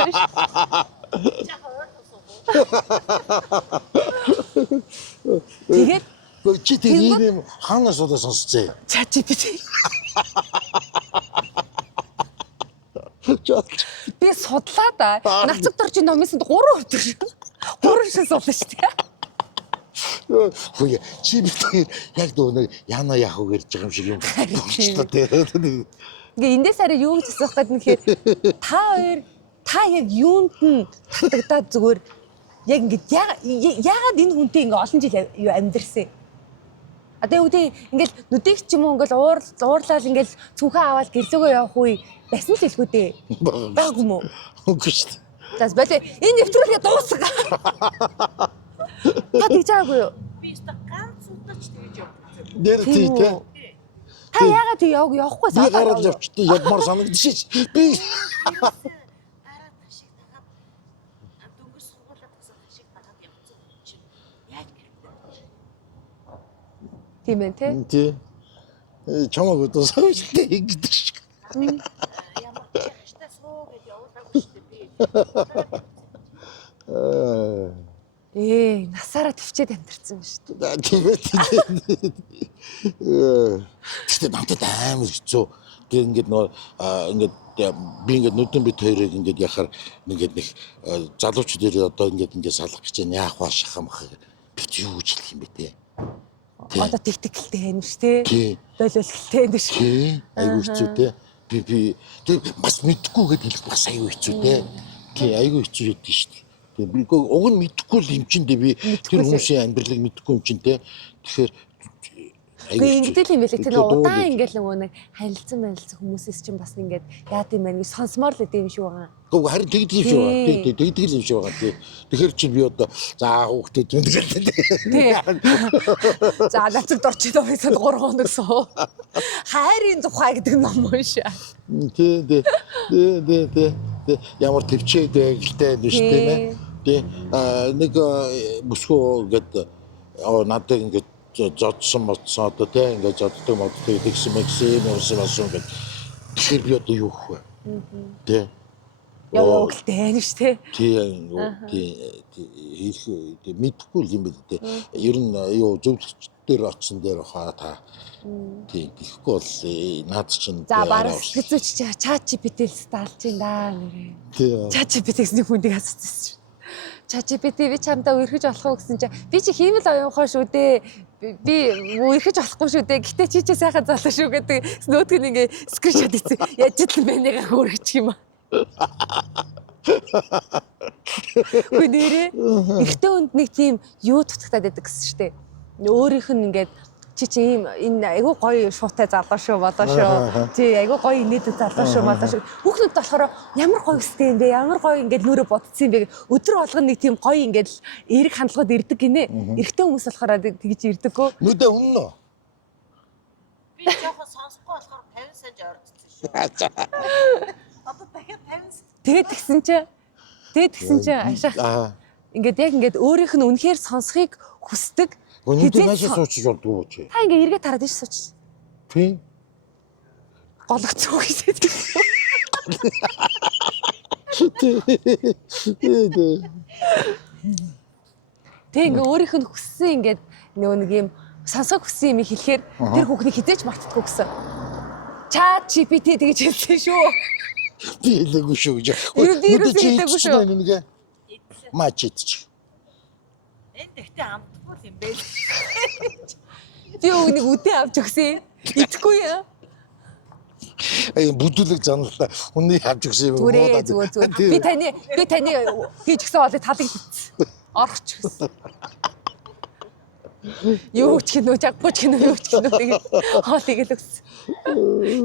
Тэгээд чи тэр ийм хаанаас удаа сонсцээ? ChatGPT. Би судлаа да. Нацаг доржин номынсанд 3 өдөр шүү. 3 шин судлаа шүү дээ. Хөөе чи би яг дөө яна яах вэ гэж байгаа юм шиг юм. Болчихлоо тий. Ингээ эндээс арай юу гэж асуух гээд нэхээр та яг юунд нь татагдаад зүгээр яг ингээ яагаад энэ хүнтэй ингээ олон жил амьдэрсэн. Одоо юу гэдэг ингээл нүдийг ч юм уу ингээл уурлал ингээл цүнхээ аваад гэрлөөгөө явах үе байсан л хэлгүй дээ. Байгаагүй мó. Үгүй шүү дээ. Зас болоо энэ нэвтрүүлгээ дуусга. Та тэгж байгаагүй юу? Би өөртөө ганц удаач тэгж явдаг. Нэр тий те. Та яагаад тэг явахгүй би гараад явчихдээ явмаар санагдчих. Би Араа ташиг тагаад дөнгөж сургуулаад тасаа ташиг тагаад явцсан чинь яаж гэрдээ. Тийм ээ те. тий. Чамаг дуусах шүү дээ ингэдэг шиг. Ямар ч яхштай суу гэж явуулаагүй шүү дээ би. Насаараа төвчээд амьдэрсэн ба шүү дээ. Тийм ээ. Тэгтээ надад амар хэцүү. Тэгээ ингээд нөө ингээд би ингээд нүдэн бит хоёрыг ингээд яхаар ингээд нэг залуучууд дээр одоо ингээд салах гэж яах вэ шахам хаа бит юу гэж хэлэх юм бэ те. Одоо тэгтгэлтэй байна ш те. Долиолхэлтэй байна ш. Тий. Айгу хэцүү те. Би тэг бас мэдхгүй гэд хэлэх бас айгу хэцүү те. Тий айгу хэцүү яддаг ш. Тэгээ би уг нь мэдхгүй л юм чинь би тэр хүмүүсийн амьдралыг мэдхгүй юм чинь те. Тэгэхээр ингэдэл юм байлээ. Тэр удаан ингээл нөгөө нэг харилцан хүмүүсээс чинь бас ингээд яад юм байна гэж сонсмоор л идэв юм шиг байгаа. Гэхдээ харин тэгдэг юм шиг байгаа. Тэгдэг юм шиг байгаа. Тэгэхээр чи би одоо за хүүхдэд зүндэгэлтэй. Тий. За нацаг дорчид байсад 3 хоног суу. Хайрын тухай гэдэг ном уншаа. Тий. Ямар төвчээд байгалтай биш тийм ээ. Тий. Нэг бүсгүй гэдэг надад ингээд зодсон моцсон одоо тийм ингээд зоддог модтой тэгсэн мэгсэн юмсан гэдэг. Тэгэхээр би одоо юу хөх вэ? Тий. Яа гэлтэй байна ш тий. Тий мэдхгүй юм байл тий. Ер нь юу зөвлөгч дээр очсон дээр хаа та. Тий тэгэхгүй бол наад чинь за бараг сэтгэцүүч ChatGPT-с даалж ин даа нэрээ. Тий. ChatGPT-с нэг хүнийг асуусан. ChatGPT би чамдаа үерхэж болох уу гэсэн чинь би чи хиймэл оюунхаа шүү дээ. Би үерхэж болохгүй шүү дээ. Гэтэ чи сайхан залуу шүү гэдэг нөтг нь ингээ скриншот хийсэн. Яаж ч л байныгаа хөөргөчих юм аа. Гү нэрээ ихтэй хүнд нэг тийм юу тутагтаад байдаг гэсэн шүү дээ. Өөрийнх нь ингээд чи ийм энэ айгүй гоё шуутай залуу шүү бодоо шүү. Чи айгүй гоё инээдэг залуу шүү бодоо шүү. Хүүхнүүд болохоор ямар гоё өстэй юм бэ? Ямар гоё ингээд нүрэ бодсон юм бэ? Өдөр болгоно нэг тийм гоё ингээд эрэг хандлагууд ирдэг гинэ. Эрэгтэй хүмүүс болохоор тэгж ирдэггүй. Нүдэ өмнө. Би жоохон сонсохгүй болохоор 50 сая ордсон шүү. Одоо дахиад 50. Тэгээд тэгсэн чи ашаа. Ингээд яг ингээд өөрийнх нь үнэхээр сонсхийг хүсдэг. Өнөөдөр наашаа суучих болдгоо чи. Та ингээ эргээ тараад иш суучих. Тий. Гологцоо гэж. Тэг ингээ өөрийнх нь хүссэн ингээд нөгөө нэг юм сонсох хүссэн юм хэлэхээр тэр хүүхний хизээч мартдаггүй гэсэн. ChatGPT тэгж хэлсэн шүү. Би хэлээгүй шүү гэж. Нүдэ чи хэлээгүй шүү. Мачич. Энэ дэхтэй амтгүй юм бэ. Би өгнийг үдээ авч өгсөн. Итгэхгүй яа. бүдүүлэг заналаа. Хүний хавж өгсөн юм. Зүгээр. Би таны хийж гисэн болыг талыг битсэн. Орох ч гэсэн. Юу ч гинөө, жаггүй ч гинөө, юу ч гинөө тэгээд хоолыг л өгсөн.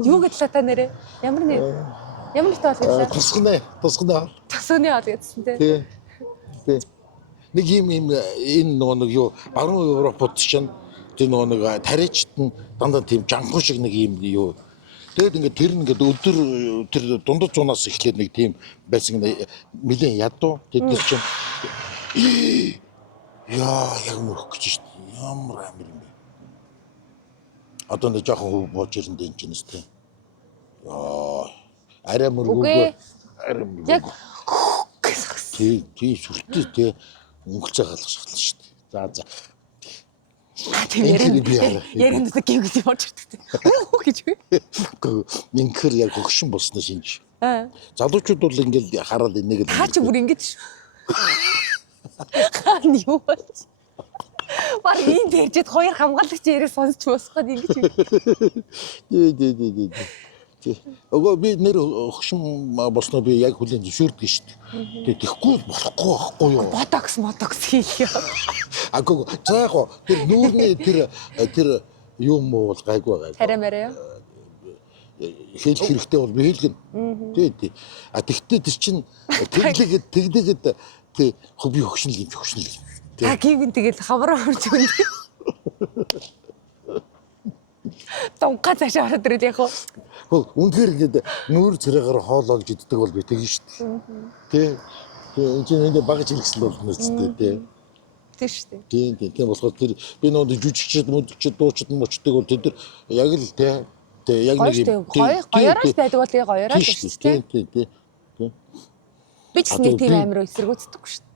Юу гэдлээ та нэрээ? Ямар нэг тоол гэдлээ? Тусгана. Тасууны хоол гэдсэн тий. Тий. Нэг юм энэ нэг юу баруун Европод чинь тэр нэг тариачт нь дандаа тийм жанхуу шиг нэг юм юу. Тэгээд ингээд тэр ингээд өдөр тэр дундад зуунаас эхлээд нэг тийм байсан нэлээд ядуу тэднес чинь яа яг мөрөх гэж шүү дээ. Ямар амир юм бэ. Одоо нэг жоохон хөв боож ирэн дээ чинь тест. Яа арай мөргөө. Яг тий сүртэй тий өнгөлцөө галах шатлаа шүү дээ. За. Яг нэг гівгс болж ирдэг. Гэж вэ? Минхэр яг хөгшин болсноо шинж. Залуучууд бол ингээд хараад энийг л таа чи бүр ингэж хаана юу болж бар ийм дэржэд хоёр хамгаалагч яриг сонсч босгоод ингэж тий. Ого би нэр хөгшин болсноо би яг хүлэн зөвшөөрдөг шүү дээ. Тэгэхгүй болохгүй байхгүй юу? Ботокс хийлээ. Агүй заагаа тэр нүүрний тэр юм уу бол гайгүй. Тарамаараа. Хэлэх хэрэгтэй бол би хэлгэн. Тий. А тэгтээ тэр чинь тэглэгээд тий би хөгшин л юм. Та гівэн тэгэл хавраа хурж өгнө. Тонка цаашаа ороод ирэл яг уу. Үнэхээр ингээд нүүр царайгаар хоолоо гэж иддэг бол би тэгнэ шүү дээ. Тий. Энэ чинь энэ багаж хэрэгсэл болно үстэй тий. Тийм шүү дээ. Тийм болохоор тэр би нөө жүжигчд дуучид мочдөг бол тэр яг л тий яг нэг юм гоёроос байдаг бол тэгээ гоёроос шүү дээ. Тий. Би ч нэг тийм амир эсэргүүцдэггүй шүү дээ.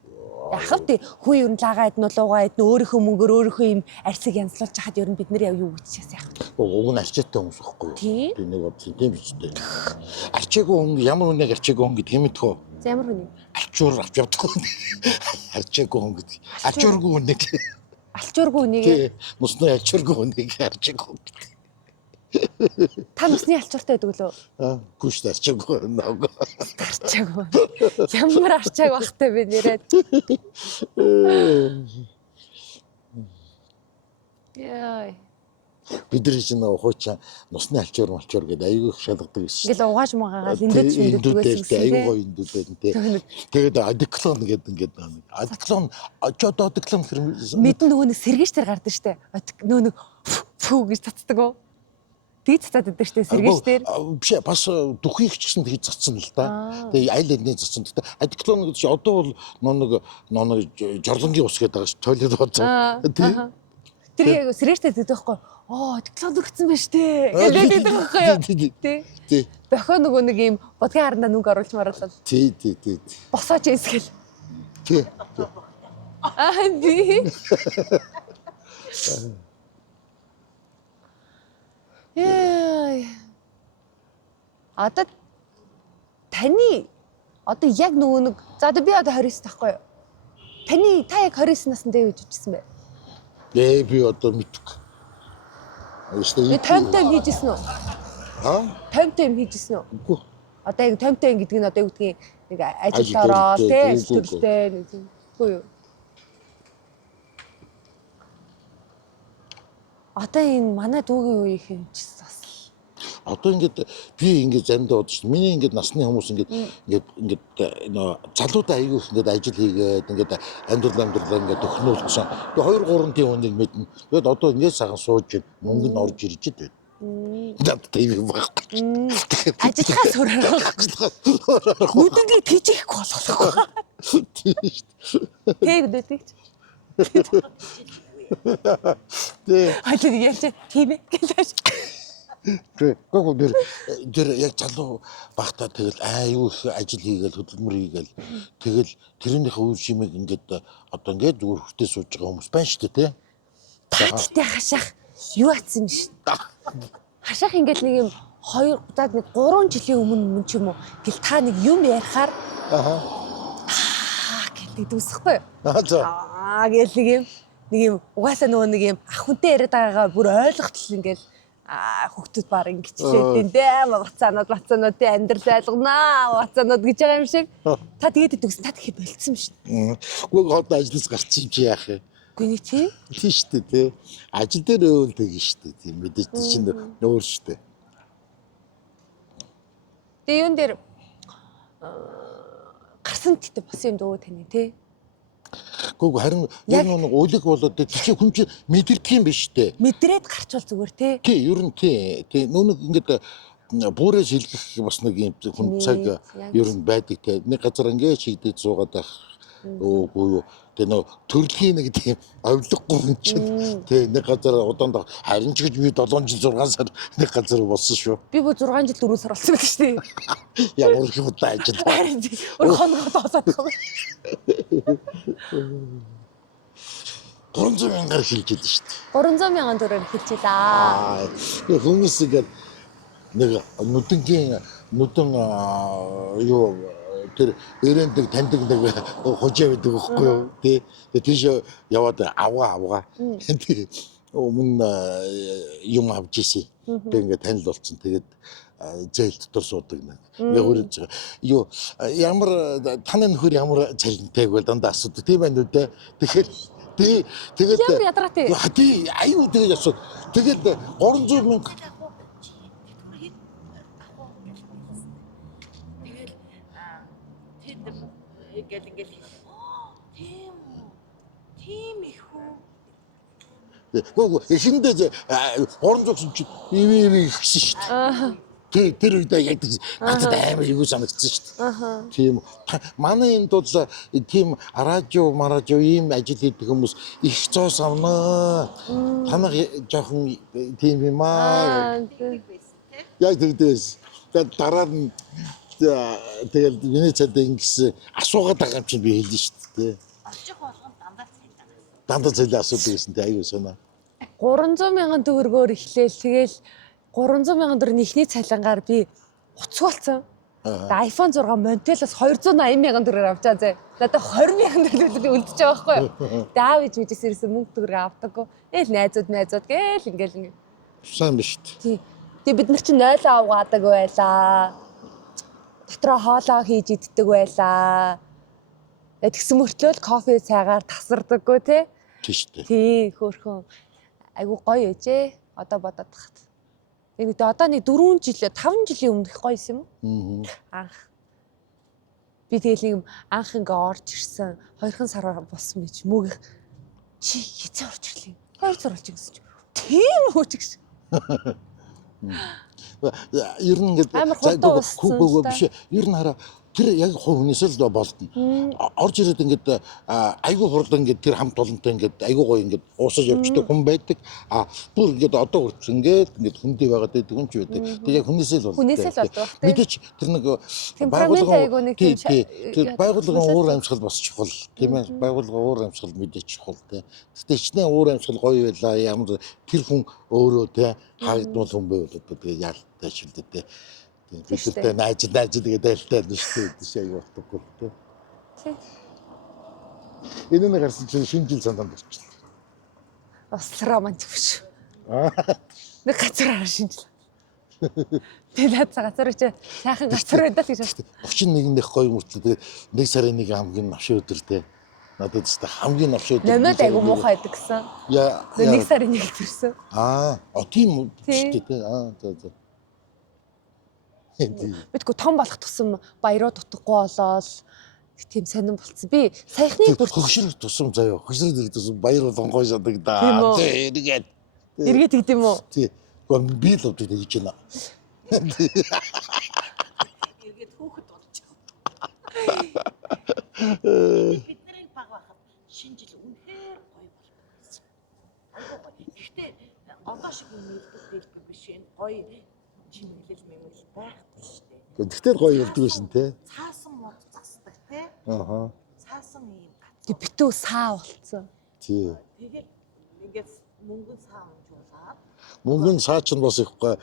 Яхав тий хүн ер нь лагаа иднэ луугаа иднэ өөрийнхөө мөнгөөр өөрийнхөө юм арьсыг янзлуулж хахад ер нь бид нар юу үгчээс яах вэ? Уг нь арчаатай хүмүүс байхгүй юу? Тий. Би нэг бодлоо тийм биз дээ. Арчаагүй хүн ямар хүнийг арчаагүй хүн гэдэг юм мэдхүү? Ямар хүнийг? Алчуур авч явдаг хүн. Арчаагүй хүн гэдэг. Алчуургүй хүнийг. Алчуургүй хүнийг. Тий. Мусны алчуургүй хүнийг арчаагүй. Та нүсний алчууртай байдаг лөө? Үгүй шүү дээ арчаагүй нэг. Арчаагүй. Ямар арчааг бахтай бэ нэрээд. Яй. Бидний чинь хуучаа нусны алчуур гэдэг аюул их шалгадаг гэсэн. Ингээл угааж магаагаа эндэж мэддэг байсан. Аюул гоё эндүүд байсан тий. Тэгээд адиклон гэдэг ингээд нэг. Адиклон очоод адиклон мэдэн нөгөө нэг сэргийч тэр гардаг штэ. Нөгөө нэг фүү гэж цацдаг уу? Дийц цацаад байдаг штэ сэргийч дээр. Биш бас дөхийх ч гэсэн тэгж цацсан л да. Тэгээ айл эдний цацсан. Гэхдээ адиклон гэдэг чинь одоо бол нэг жорлонгийн ус гэдэг байгаа ш. Тойлет бооцоо. Тий. Тэр яг сэргийчтэй гэдэг байхгүй. Адиклон өргөцсөн байж тээ. Гэдэг байхгүй юу? Тий. Бохоо нөгөө нэг юм бодгийн харандаа нүг оруулж маруулал. Тий. Босооч эсгэл. Тий. Би. Яй. Одоо таны яг нөгөө нэг за одоо би одоо 29 таахгүй юу? Та яг 29 насндаа юу гэж үжсэн бэ? Би одоо мэдгүй. Би 50-тай хийжсэн үү? 50-тай юм хийжсэн үү? Үгүй. Одоо яг 50-тай гэдэг нь одоо юу гэдгийг нэг ажил ороо тий сэтгэлтэй нэг юм. Үгүй юу? Одоо энэ манай дүүгийн үе их юм чис бас. Одоо ингээд би ингээд заримдаа бодож шүү. Миний ингээд насны хүмүүс ингээд нөө залуудаа аягүй ингээд ажил хийгээд ингээд амьдрал ингээд төхнүүлсэн. Би 2-3 тийм хүнийг мэднэ. Тэгээд одоо ингээд сахан сууж мөнгө нь орж ирж дээ. Дад тийм юм баг. Ажиллахаа сурах. Нүднийг тийжихгүй болгох. Тийм шүү. Тэг дэдэг. Тэг. Ажил яаж тийм ээ гэлээш. Гэхдээ тэр яг залуу багтаа тэгэл аюу их ажил хийгээл хөдөлмөр хийгээл тэгэл тэрнийхээ үр шимийг ингээд одоо ингээд зүгээр хүртээ сууж байгаа хүмүүс байна шүү дээ тий. Та тэгтээ хашаах юу атсан биш. Хашаах ингээд нэг юм 2 3 жилийн өмнө ч юм уу гэл та нэг юм ярихаар гэдэг үсэхгүй юу? Гэл нэг юм угаасаа нөгөө нэг юм ах хүнтэй яриад байгаагаа бүр ойлгохтол ингээд хүүхдүүд баг ингэчлээ дээ бацаанууд тий амьдрал байлгана бацаанууд гэж байгаа юм шиг та тэгээд төгс та тэгэхээр болцсон шүү дээ. Гэхдээ одоо ажлаас гарчих юм чи яах вэ? Гүний чи Тийм шүү дээ тий. Ажил дээр өөл тэгнэ шүү дээ. Тийм мэдээж чинь өөр шүү дээ. тэгээ юун дээр гарсан гэдэг бас юм дөө таны тий. Гэхдээ харин яг нэг үлэг болоод чи хүн чи мэдэрдэг юм биш үү? Мэдрээд гарчвал зүгээр тий. Тий, ер нь тий. Тий, нүг ингээд буурээс хэлгэх бас нэг юм хүн цаг ер нь байдаг тий. Нэг газар ингээд чигдээд суугаад байх. Өөгүй юу. Тэгээ нөө төрөлхийн нэг тийм овлоггүй хүн чинь тий нэг газар удаанд харин ч гэж би 7 жил 6 сар нэг газар болсон шүү. Би бүр 6 жил 4 сар болсон байдаг шүү дээ. Ямар их удаа ажил. Өөр хоногоо доосаад байгаа. 300 мянгаар хэлжээд шүү дээ. 300 мянган төгрөгөөр хэлчихлээ. Хүмүүс ингээд нэг нүдэн юу тэр өрөөнд таньдаг нэг хожоо байдаг байхгүй юу тий. Тэгээ тийш яваад авгаа. Тий өмнө юм авч ийсэн. Тэгээ ингээд танил болсон. Тэгээд зээл дотор суудаг нэг. Ингээ хөрөж байгаа. Юу ямар таны нөхөр ямар цалинтай вэ дандаа асуудаг тийм байна үү те. Тэгэхээр тэгээд ямар ядаргатай. Тий аюу тэгээд асуу. Тэгээд 300 мянга ингээл тийм их үү. Гэхдээ эхэндээ 300 чи ивэ ихсэн шүү дээ. Тэр үед яг надад амар юу санагдсан шүү дээ. Тийм манай энэ бол тийм радио ийм ажил хийдэг хүмүүс их цоос авнаа. Танах жоохон тийм юм аа. Яг тэгдээс. Тэгээд дараа нь тэгэл миний цаад ингэсэн асуугаад байгаа юм чинь би хэлнэ шүү дээ. Очих болгон Дандаа цайлаа асуудаг гэсэн тий аюу санаа. 300 мянган төгрөгөөр эхлээл тэгэл 300 мянган төгрөгийн ихний цалингаар би уцгуулсан. Тэгээ iPhone 6 Montel-оос 280 мянган төгрөгөөр авчаа зэ. Надад 20 мянган төгрөгөөр үлдчихэж байгаа байхгүй юу? Тэгээ аав ээж мэдээс ирсэн мөнгө төгрөг авдаггүй. Ээл найзууд гээл ингээл. Сайн биш Тий. үү? Тэгээ бид нар чинь 0 авгаадаг байлаа. Дотроо хоолоо хийж иддэг байлаа. Тэгсэн мөртлөө кофе цайгаар тасардаггүй тий. Тийм шүү дээ. Тий, хөөхөн. Айгу гоё ээжээ. Одоо бодоод тахт. Нэг одоо нэг 4 жил 5 жилийн өмнөх гоё юм уу? Анх. Би тэгэл юм анх ингээ орж ирсэн. 2хан сар болсон байж мөөх. Чи хизээ орж ирлээ. 2 сар болж гэсэн чи. Тийм үү ч гэсэн. Ер нь ингээд амар хурдан ууссан биш. Ер нь хараа тэр яг хувь хүнээс л болдно. Орж ирээд ингээд айгүй хурдан ингээд тэр хамт олонтой ингээд айгүй гоё ингээд уусаж явждаг хүн байдаг. Бүр ингээд одоо хүртэл ингээд хүндий байгаад байдаг хүн ч байдаг. Тэгээ яг хүнээс л болдог. Хүнээс л болдог. Мэдээч тэр нэг байгууллагын уур амьсгал бас чухал тийм ээ. Байгууллагын уур амьсгал мэдээч чухал тийм. Гэтэ чиний уур амьсгал гоё байлаа. Ямар тэр хүн өөрөө тийм хаагдмал хүн байвал одоо тэгээ яалттай шилдэ тийм. Бидэртэй найз тэгээд айлтай нь шүү дээ. Тийш аяг болтоггүй тийм. Энэ нэг гарсан чинь шинэ жил санаанд орчихлоо. Бас романтик биш. Нэг газар хараа шинэ жил. Тэгээд газар чи сайхан газар байдал гэж байна. 31-нд гоё мөртлөө тэгээд 1 сарын 1 хамгийн навшин өдөр тийм. Надад ч хамгийн навшин өдөр. Намайг айгу муухай байдаг гэсэн. Яа. 1 сарын 1-нд төрсөн. Тийм үү тийм. За. Бидгүй том болох тусам баяруу дутахгүй болоод тийм сонирн болцсон. Би саяхныг бүр хөгшрөх тусам заяа. Хөгшрөх тусам баяр болгон гоё шатагдаа. Тэгээд эргээд тэгдэм үү? Тий. Гэхдээ би л удаа тэгж байна. эргээд хүүхэд болж байгаа. Бидний баг байхад шинэ жил үнэхээр гоё болсон. Айгуу гоё. Гэхдээ одоо шиг нэлбэр биш энэ гоё чимэглэл мэмэл байхгүй шүү дээ. Тэгтээ гоё явдаг байсан те. Цаасан мод засдаг те. Цаасан юм гат. Тэг битүү саа болцсон. Тий. Тэгээд ингээд мөнгөн цаа унжуулаад мөнгөн цаа ч бас ихгүй.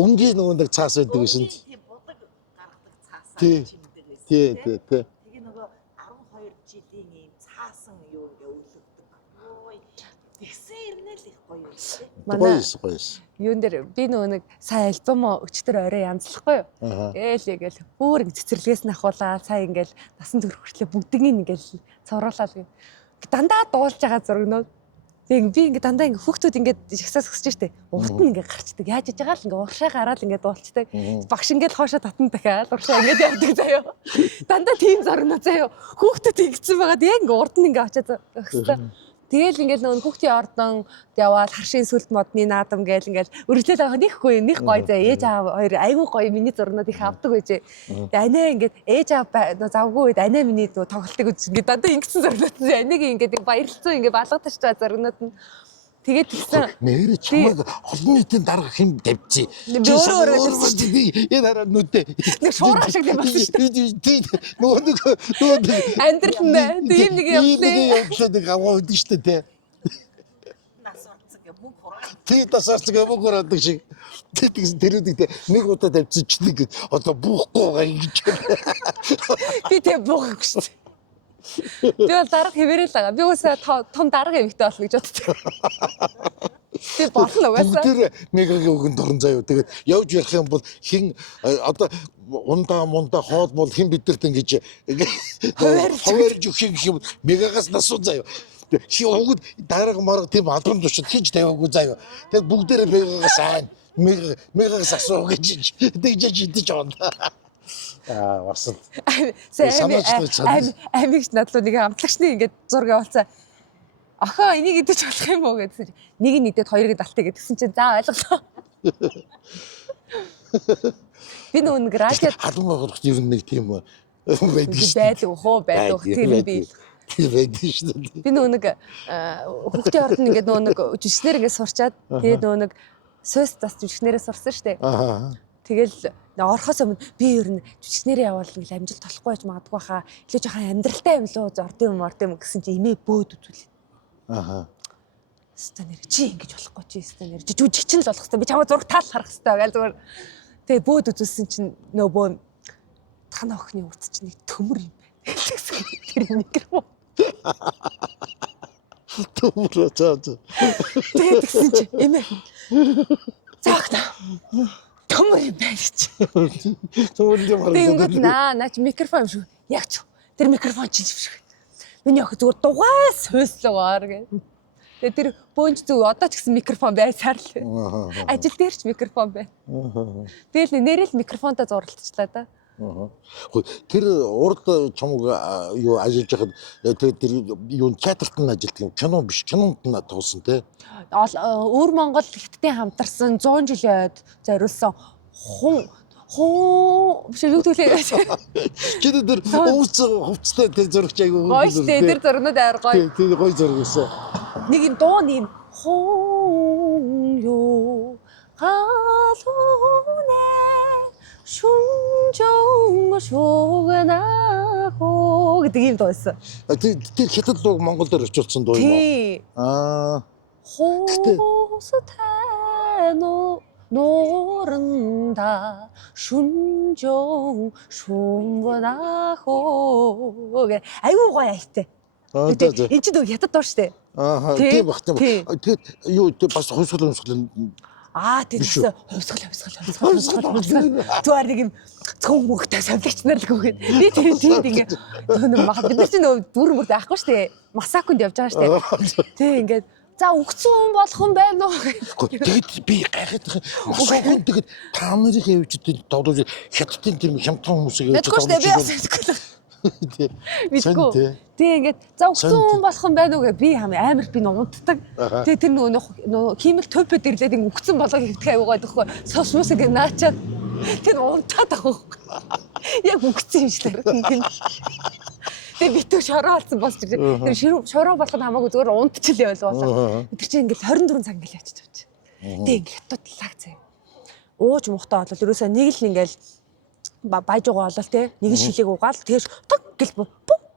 Өнгийн нөгөө нэг цаас байдаг гэсэн. Тийм будаг гаргадаг цаасаа чимдэг байсан. Тий. Тэгээ нөгөө 12 жилийн ийм цаасан юу ингээ өлөгдөг. Ой. Тэгсэн ирнэ л их гоё юм тий. Гоёс. Юун дээр би нэг сая альбом өчтөр орой янзлахгүй юу. Ингээл хөөр цэцэрлэгээс нь ахуулаад сая ингээл насан турш хүртлээ бүгднийг ингээл цовруулаад дандаа дуулж байгаа зургнууд. Тэг би ингээ дандаа ингээ хүүхдүүд ингээ жагсаас өсөж штэ. Урт нь ингээ гарчдаг. Яаж иж байгаа л ингээ уршаа гараад ингээ дуулцдаг. Багш ингээл хоошоо татна дахиад уршаа ингээ явдаг заяа. Дандаа тийм зургнууд заяа. Хүүхдүүд ингэсэн байгаад яг ингээ урд нь ингээ очиад өгсөй. Тэгэл ингээл нөгөө хүүхдийн ордон яваад харшийн сүлд модны наадам гээл ингээл өргөлөөл авах нэхгүй нэг гоё заа ээж аав хоёр айгүй гоё миний зурнууд их авдаг байжээ. Тэгээ анаа ингээд ээж аав завгүй үед анаа миний нөгөө тоглолтыг үз ингээд дандаа ингэсэн зурнууд аныг ингээд баярлцсан ингээд балгатаж байгаа зурнууд нь тэгээд тэгсэн нэр чамайг олон нийтийн дарга хэн тавьчих. Би өөрөө энэ хараа нүдэ. нэг шуурга шиг юм болсон шүү дээ. Нөгөө Амьдрал нэ тийм нэг явдлаа. нэг аваа өгдөг шүү дээ. Нас орцог юм хураа. Тий тасаарч гэмэг гараадаг шиг. Тэрүүдээ нэг удаа тавьчих ч нэг одоо буухгүй байгаа юм гэж. Би тэг буухгүй шүү дээ. Би бол дарга хэвээрэл байгаа. Би уусаа том дарга эмэгтэй болно гэж боддог. Би болно угаасаа. Тэр мегагийн өгөн дорн заяа. Тэгээд явж ярих юм бол хин одоо ундаа хоол бол хин бидэрт ингэж хаваарж өгөх юм мегагаас насуу заяа. Хи өгд дарга марга тийм албан тушид хийж тавиагүй заяа. Тэгээд бүгдээрээ мегагаас айн мегагаас асуу гэж тэгж идэж байгаа. Бас амигч надлуу нэг амтлагчны ингээд зураг явуулсан. Ахаа энийг идэж болох юм уу гэсэн. Нэг нь идээд хоёрыг далтыг гэдгсэн чинь за ойлголоо. Би нэг радио халуун болох юм нэг тийм байдаг шүү. байдаг хөө байдаг тийм би. Тэр байдаг шүү. Би нэг хүүхдийн ордон ингээд нэг жүжигчнэр ингээд сурчаад тэгээд нэг сойс зас жүжигчнэрээ сурсан штэ. Тэгэл орхоос өмнө би ер нь жүжигчнэрээ явуулна гэл амжилт олохгүй байж магадгүй хаа. Илүү жоохон амьдралтай юм лөө орд юм гэсэн чи имээ бөөд үзүүлээ. Станер чи ингэж болохгүй чи станер жүжигчин л болох хэрэгтэй. Би чамаа зураг таал харах хэрэгтэй гэл зүгээр. Тэгээ бөөд үзүүлсэн чинь нөө тана охины урд чинь нэг төмөр юм байна. Тэр микрофон. Төмөр цаа. Тэгээ тэгсэн чи эмээ. Заахна. Төмөр юм байна чи. Төмөр юм харагдаад. Тэгээд наач микрофон юм шүү. Яг ч. Тэр микрофон чинь юм шиг. Миний охин зүгээр дугай сууслуугаар гэ. Тэгээд тэр бөөнч зүг одоо ч гэсэн микрофон байсаар л. Ажил дээр ч микрофон байна. Тэгэл нэрэл микрофонтой зуралцчлаа да. Тэр урд чамаг юу ажиллаж байхад тэр юу театрт нь ажилладаг юм. Кино биш, кинонд нь туулсан те. Өвөр Монгол хятадын хамтарсан 100 жилийн ойд зориулсан биш юу төлөө. Чи тэр хувцтай тэр зурагч айгүй. Гоё штэ тэр зургнууд амар гоё. Тэр гоё зураг байсан. Нэг юм дуу нэм хон юу халуунэ шунжон шуганахоо гэдэг юм дуу байсан. Тэр хятад луг Монгол дээр орчуулсан дуу юм уу? 호수태 노른다 순종 순번하고 아이고 고야 이때 인치도 ятад дуу штэ тийм бах тийм тэр юу бас хувьсгал тэгсэн хувьсгал зүгээр нэг юм цөөн мөхтэй совлогч нар л гүгээд би тийм ингээ бид нар чинь дүр мөрд авахгүй штэ масакунд явж байгаа штэ тийм ингээд за өгцөн хүн болох юм байна уу тэгээд би гайхаад масакунд тэгээд та нарын хөвчөд тоглож хятадын тийм хямдхан хүмүүсийг явж байгаа Мэдгүй. Тэгээ ингээд за өгсөн хүн болох юм байна уу гэ би амар би унтдаг. Тэгээ тэр нөгөө хиймэл төвпөд ирлээд ингээд өгсөн болоо хэвдэх аюугаа гэхгүй. Сосмос ингээд наачаад тэр унтаад байгаа. Яг өгсөн юм шиг л. Тэгээ битүү шороо болсон босч тэр шороо болох нь хамаагүй зүгээр унтчихлээ болоо. Тэр чинь ингээд 24 цаг ингээд явчих тавч. Тэгээ ингээд хятадлаг заяа. Ууж мухтаа болол ерөөсөө нэг л ингээд байж байгаа болол те нэг нь шилээг угаал тэгэж туг гэл бүг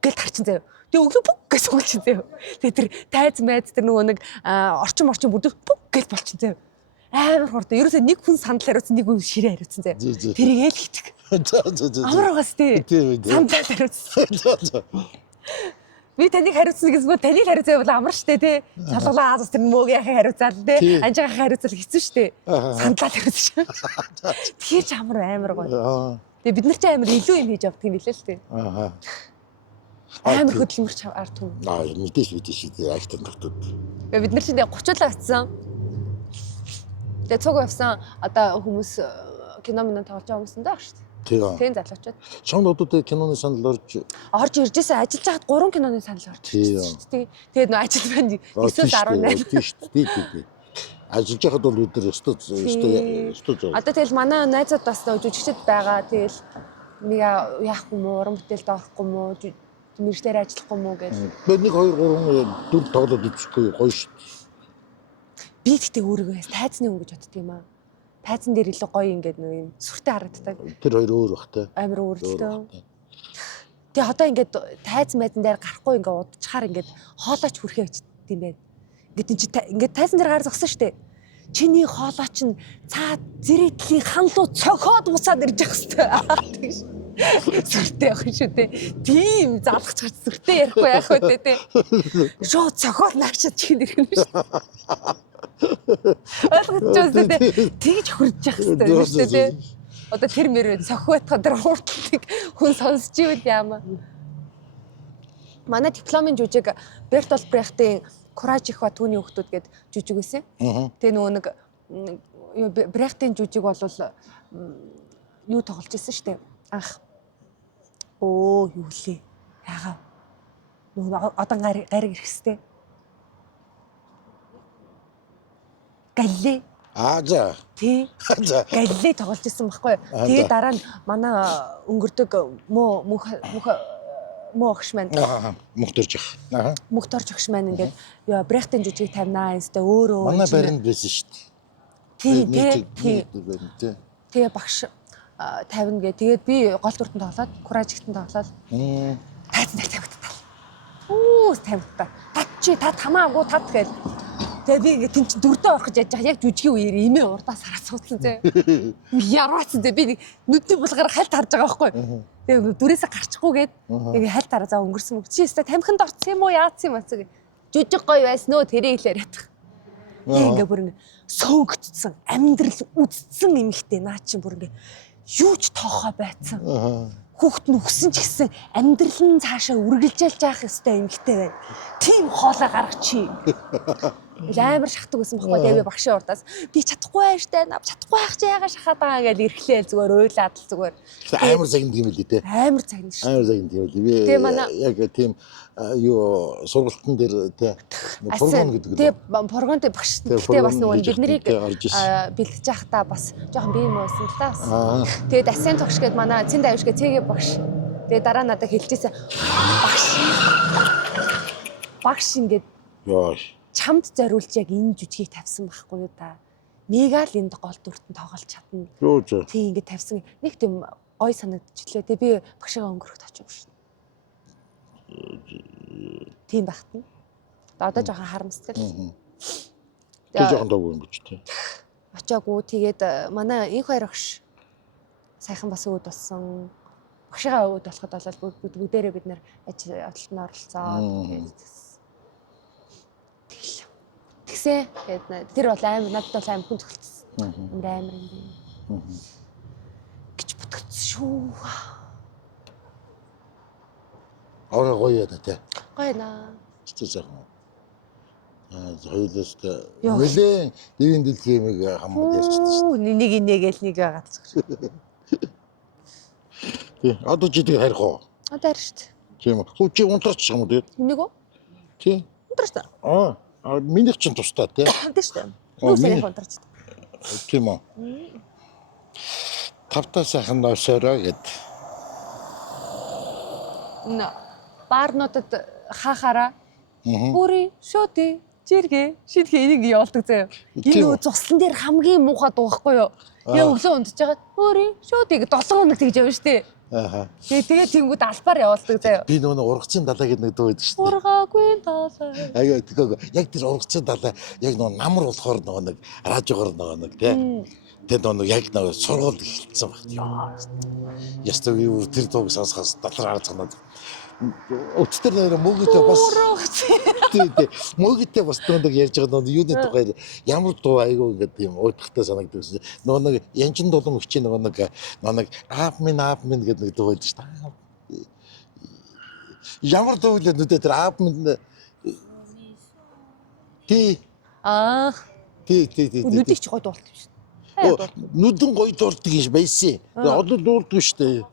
гэл тарчин заяа. Тэгээ өглөө бүг гэж суулчин заяа. Тэгээ тэр тайз майз тэр нөгөө нэг орчин бүдүү бүг гэл болчин заяа. Амар хурд. Ерөөсөө нэг хүн сандал хариуцсан нэг хүн ширээ хариуцсан заяа. Тэрийг ээл хитг. Амар байгаас те. Сандал хариуцсан. Би таныг хариуцсан гэсэн бол таныг хариуцаа бол амар штэ тий. Шалгалаа ааз тэр мөөг яхаа хариуцаал тий. Анжаагаа хариуцал хэцүү штэ. Сандлаад хариуцсан. Тэгэхээр ч амар гоё. Тэгээ бид нар ч амар илүү юм хийж авдаг юм билээ л тий. Амар хөдөлмөрч ард түмэн. Мэдээж айтан тогтод. Бид нар чинь 30 гацсан. Тэгээ цуг явсан одоо хүмүүс кино минь тоглож байгаа хүмүүс энэ шүү дээ. Тийм залуучууд. Чонд одоо киноны санал орж иржсэн ажиллаж байгаад 3 киноны санал орж ирсэн шүү дээ. Тэгээд нөө ажил байна 9-18. Тийм шүү дээ. Ажиллаж байхад бол бид нар өстө Одоо тэгэл манай найзууд бас жүжигчд байгаа. Тэгэл нэг яахгүй мó уран бүтээлд орохгүй мó мэржлэр ажиллахгүй мó гэж. Би 1 2 3 4 тоглоод үзэхгүй гоё шүү дээ. Би тэгтээ өөрийгөө тайзны хүн гэж боддөг юм аа. Тайзан дээр илүү гоё ингээд нэг юм сүртэй харагддаг. Тэр хоёр өөр бах те. Амар өөрлөлтөө. Тэгээ одоо ингээд тайз майзан дээр гарахгүй ингээд удчихаар ингээд хоолойч хүрхээ очдөг юм байна. Ингээд тайзан дээр гар зогсон штэ. Чиний хоолой чинь цаад зэрэгтлийн ханлуу цохоод буцаад ирж явах хэвээр. Сүртэй явах шүү дээ. Тийм залгах чарч сүртэй ярихгүй яах вэ те. Шууд цохоод наагчаад чихэнд ирэх юм шүү. Ойлгож байна те. Тэгж хурж явах хэвээр шүү дээ. Одоо тэр мөр цохиотхоо тэр хуурталтыг хүн сонсч ивэл яамаа. Манай дипломын жүжиг Бертолт Брехтийн Кураж их ба түүний хүүхдүүд гээд жүжиг байсан. Тэгээ нөгөө нэг Брехтийн жүжиг бол юу тоглож ирсэн шүү дээ. Анх. Оо юу лээ. Ягаа. Нөгөө одан гариг ирэхстэй. Галле. За. Тий. Галле тоглож ирсэн байхгүй. Тэгээ дараа нь манай өнгөрдөг муу огш маань мөхтөрж ах. Мөхтөрж огш маань ингээд Брехтийн жүжиг тавинаа инстэ өөрөө манай баринд байсан шүү дээ. Тий. Тэгээ багш тавина гэ. Тэгээд би гол дүртэн тоглоод Куражигтэн тоглоод тайзан дээр тавигдтал. Тавигдтаа. Тат хамаагүй тат гээл. Тэгээ би ингээд тэн чин дөрдөө орох гэж яаж яг жүжигийн үеэр имээ урдаас хараад суудсан зэ. Ярууцсан зэ би нүдний булгаар хальт харж байгаа байхгүй. Тэгээ дүрээсээ гарчихгүйгээд ингээ хальт хараа за өнгөрсөн мөг. Чи өстой тамхинд орцсон юм уу яатсан юм аа. Жүжиг гоё байсан нөө тэрийг хэлээр ятах. Ингээ бүр ингээ сөөгдсөн амьдрал үдцсэн эмэгтэй наа чи бүр ингээ юу ч тоохоо байцсан. Хүүхэд нь өгсөн ч гэсэн амьдрал нь цаашаа үргэлжлүүлж явах ёстой эмэгтэй байна. Тим хоолой гаргачих. Амар шахдаг гэсэн баггүй тэгээ би багшийн урдаас би чадахгүй байж таа нав чадахгүй байх чи яагаад шахаад байгаа гэж эрхлээл зүгээр уйлаад л зүгээр амар загинд юм л дээ амар загинд шүү амар загинд юм л би яг тийм юу сургалтын дээр тэ програм гэдэг тэгээ програмд багш гэхдээ бас нөгөө бид нарыг бэлдэж явахдаа бас жоохон бие муусан л та бас тэгээд асен тогш гээд манай цэнд авиш гээд цэгээ багш тэгээ дараа надад хэлжээсэн багш ингээд ёо чамд зориулж яг энэ жүжигийг тавьсан байхгүй юу да. Мега л энд гол дүртэн тоглож чадна. Юу ч. Тий ингэ тавьсан. Нэг тийм гой санагдчихлээ. Тэгээ би багшигаа өнгөрөхд очив шин. Тийм багтана. Одоо жоохон харамсдаг. Тэгээ жоохон доогүй юм биш тий. Очоогүй тэгээд манай инх хоёр багш сайхан бас өөд болсон. Багшигаа өөд болоход бол бүгдээрээ бид нэр ажилтнаар оролцоо. Тэгсэн тэр бол амар надад бол амар хүн төгөлцсөн. Амар юм. Гэж бүтгцсэн шүү. Орой гоё яа тэ. Гоё наа. Чи жоохон. Хоёулаас нэлээ дэрийн дэлхиймийг хамт ярьчихсан шүү. Нэг инээгээл нэг гац. Тий, одоо чи тэг харих уу? Одоо харь шүү. Тийм үү. Чи унтраач юм уу тэгээд? Нэг үү? Тий. Унтраач та. Минийх чинь тустай тий. Тийм шүү. Юу сайн унтраач. Тийм үү. Тавтаа сайхан нойсороо гэд. Баарнуудад хаахаараа бүрий шоти жиргээ шидгээ энийг явуулдаг заяа. Энэ цуслан дээр хамгийн муухай дуухгүй юу? Яа өглөө унтж байгаа бүрий шотиг 7 хоног тэгж явна штэ. Тэгээ тэнгууд албаар явуулдаг заяа. Би нөгөө ургацын далаа гэдэг нэг дуу байдаг штэ. Ургаагүй далаа. Айгаа яг тэр ургацын далаа яг нөгөө намар болохоор нөгөө нэг радиогоор нөгөө нэг тий. Тэгээд нэг яг нэг сургууль эхэлсэн баг. Яа. Ястаа юу тэр дууг сонсохоос дотроо санаад. Өчтөр нэр мөгөтэй бас тий мөгөтэй бас нэг ярьж байгаа нэг юуны тухай ямар дуу айгүй ингээд юм уйдахтай санагддаг. Нөгөө нэг янчин дулам өчийн нэг аап минь гэдэг нэг дуу байдаг шүү дээ. Ямар дуу л нүдэ тэр аап минь тий Нүдийг ч гой дуулт юм шүү. Нүдэн гоё дуулдаг юм байсан. Одоо дуулдаг шүү дээ.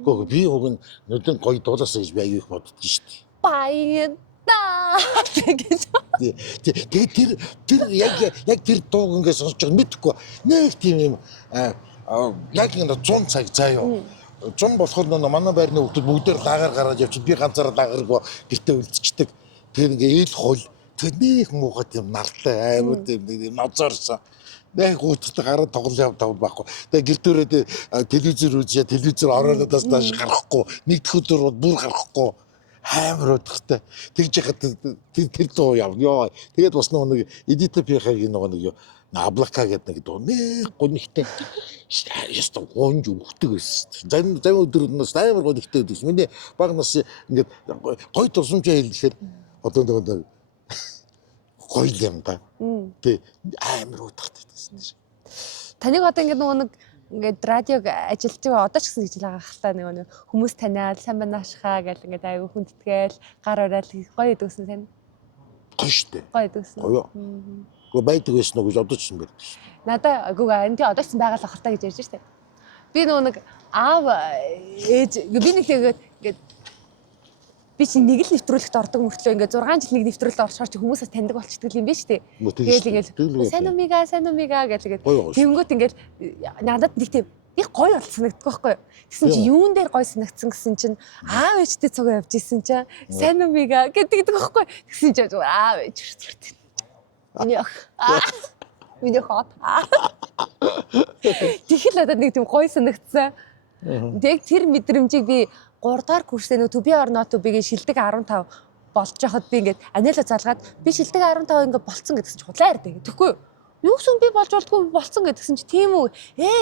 Гоо би уг нүдэн гоё дуулаасаа гэж би аяг их боддог шүү дээ. Баянда гэж. Тэгээд тэр яг тэр дууг ингээд сонсож байгаа мэдхгүй нэг тийм юм яг нэг 100 цаг заяа. 100 болохоор манай байрны хүмүүс бүгдээр дагаар гараад явчих би ганцаараа даагааргүй гэртээ үлдчихдэг. Тэр ингээд ил хол тэр нэг муухай тийм нартай аймаг тийм ноцоорсон. Нэг гутартай гараад тоглоом явдаг байхгүй. Тэгээ гэр дөрөөд телевизээр үзье, телевизээр орооноос дааш гарахгүй. Нэгдэх өдөр бүр гарахгүй. Амар өдөртэй. Тэгж яхад тэр дуу явна. Тэгээд бас нэг Эдита Пихагийн нэг Аблака гэдэг нэг дуу. Нэг гонхтой. Яста гонж өгдөг байсан. Зам өдрөөс амар гонхтой байдаг. Миний баг нас ингээд гоё тусламжаа хэлэхээр одоо нэг гоё юм да. Тэ амар удахтай байсан. Таныг одоо ингээд нөгөө нэг ингээд радиог ажиллаж байгаа одоо ч гэсэн гэж байгаа хальтаа нэг хүмүүс таниад сайн банаашхаа гэл ингээд аягүй хүндэтгээл гар ураал гоё идэгсэн тань. Гоё штэ. Гоё идэгсэн. Гоё. Го байдаг байсан уу гэж одоо ч юм байдаг. Надаа үгүй энэ одоо ч байгаа л хальтаа гэж ярьж штэ. Би нөгөө нэг аав ээж би нэг тэгээд би чи нэг л нэвтрүүлэгт ордог мөртлөө ингээд 6 жил нэг нэвтрүүлэлд орчхоор чи хүмүүсээс таньдаг болчихдаг юм биш үү? Тэгэл ингээд сайн умига гэж тэгэнгүүт ингээд надад нэг тийм их гоё болсон санагддаг байхгүй юу? Тэгсэн чи юун дээр гоё санагдсан гэсэн чинь аав ээжтэй цуг явж исэн чинь сайн умига гэдэг байхгүй юу? Тэгсэн чи аав ээж хүртэл. Миний хот. Тэгэл надад нэг тийм гоё санагдсан. Яг тэр мэдрэмжийг би 3 дахь курсээ нөө төбий орноо төбигийн шилдэг 15 болж байхад би ингээд анилаа залгаад би шилдэг 15 ингээд болцсон гэдгсэн чи худлаа ярьдаг. Тэгэхгүй юу гэсэн би болж болдгүй болцсон гэдгсэн чи тийм үү?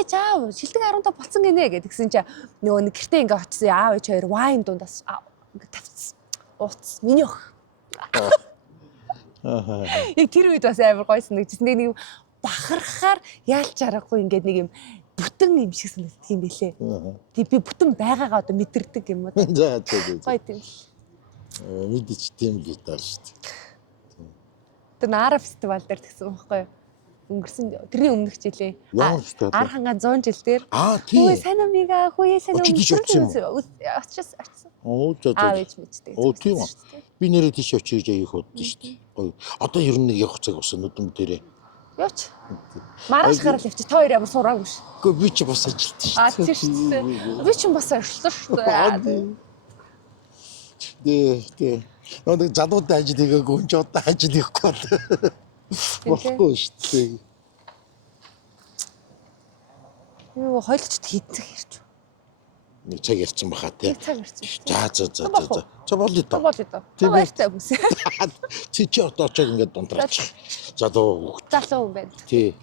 Заав шилдэг 15 болцсон гинэ гэдгсэн чи нөгөө нэг гэртээ ингээд очсон аав ээж хоёр вайн дундаас ингээд тавьчихсан. Ууц миний өх. Тэр үед бас амар гоё санагдчихсан. Нэг бахархаар яалч аргагүй ингээд нэг юм бүтэн юм шиг санагддаг юм билээ. Тэг би бүтэн байгаагаа одоо мэдэрдэг юм уу? За. Гоё тийм. Мэдээч тийм л удаа шүү дээ. Тэр Нара фестивал дээр тэгсэн байхгүй юу? Өнгөрсөн тэрний өмнөх жилээ. Ар хангаа 100 жил дээр. Тийм. Хөөе сайн амига, хөөе сайн амига. Очсон. Ээж мэддэг. Тийм үү. Би нэрээ тийш очиж аяг ходсон шүү дээ. Гоё. Одоо ер нь явах цаг болсон нүдэн дээрээ. Яач. Маргааш гарал явчих. Та хоёр ямар сураагүй ш. Гэхдээ би ч бас ажилт шүү дээ. Тийм шүү дээ. Би ч бас ажилласан шүү дээ. Дээ. Нэг залуутай ажил хийгээгүй хүн ч одоо ажил хийхгүй болохгүй шүү дээ. Юу хойлчд хийцэх хэрч. Нэг цаг ярьсан баха тий. Цаг ярьсан шүү. За. За болъё доо. Тийм баяртай хүмүүс. Чи одоо очоод ингээд дундраач. Залуу хүн байна. Тий.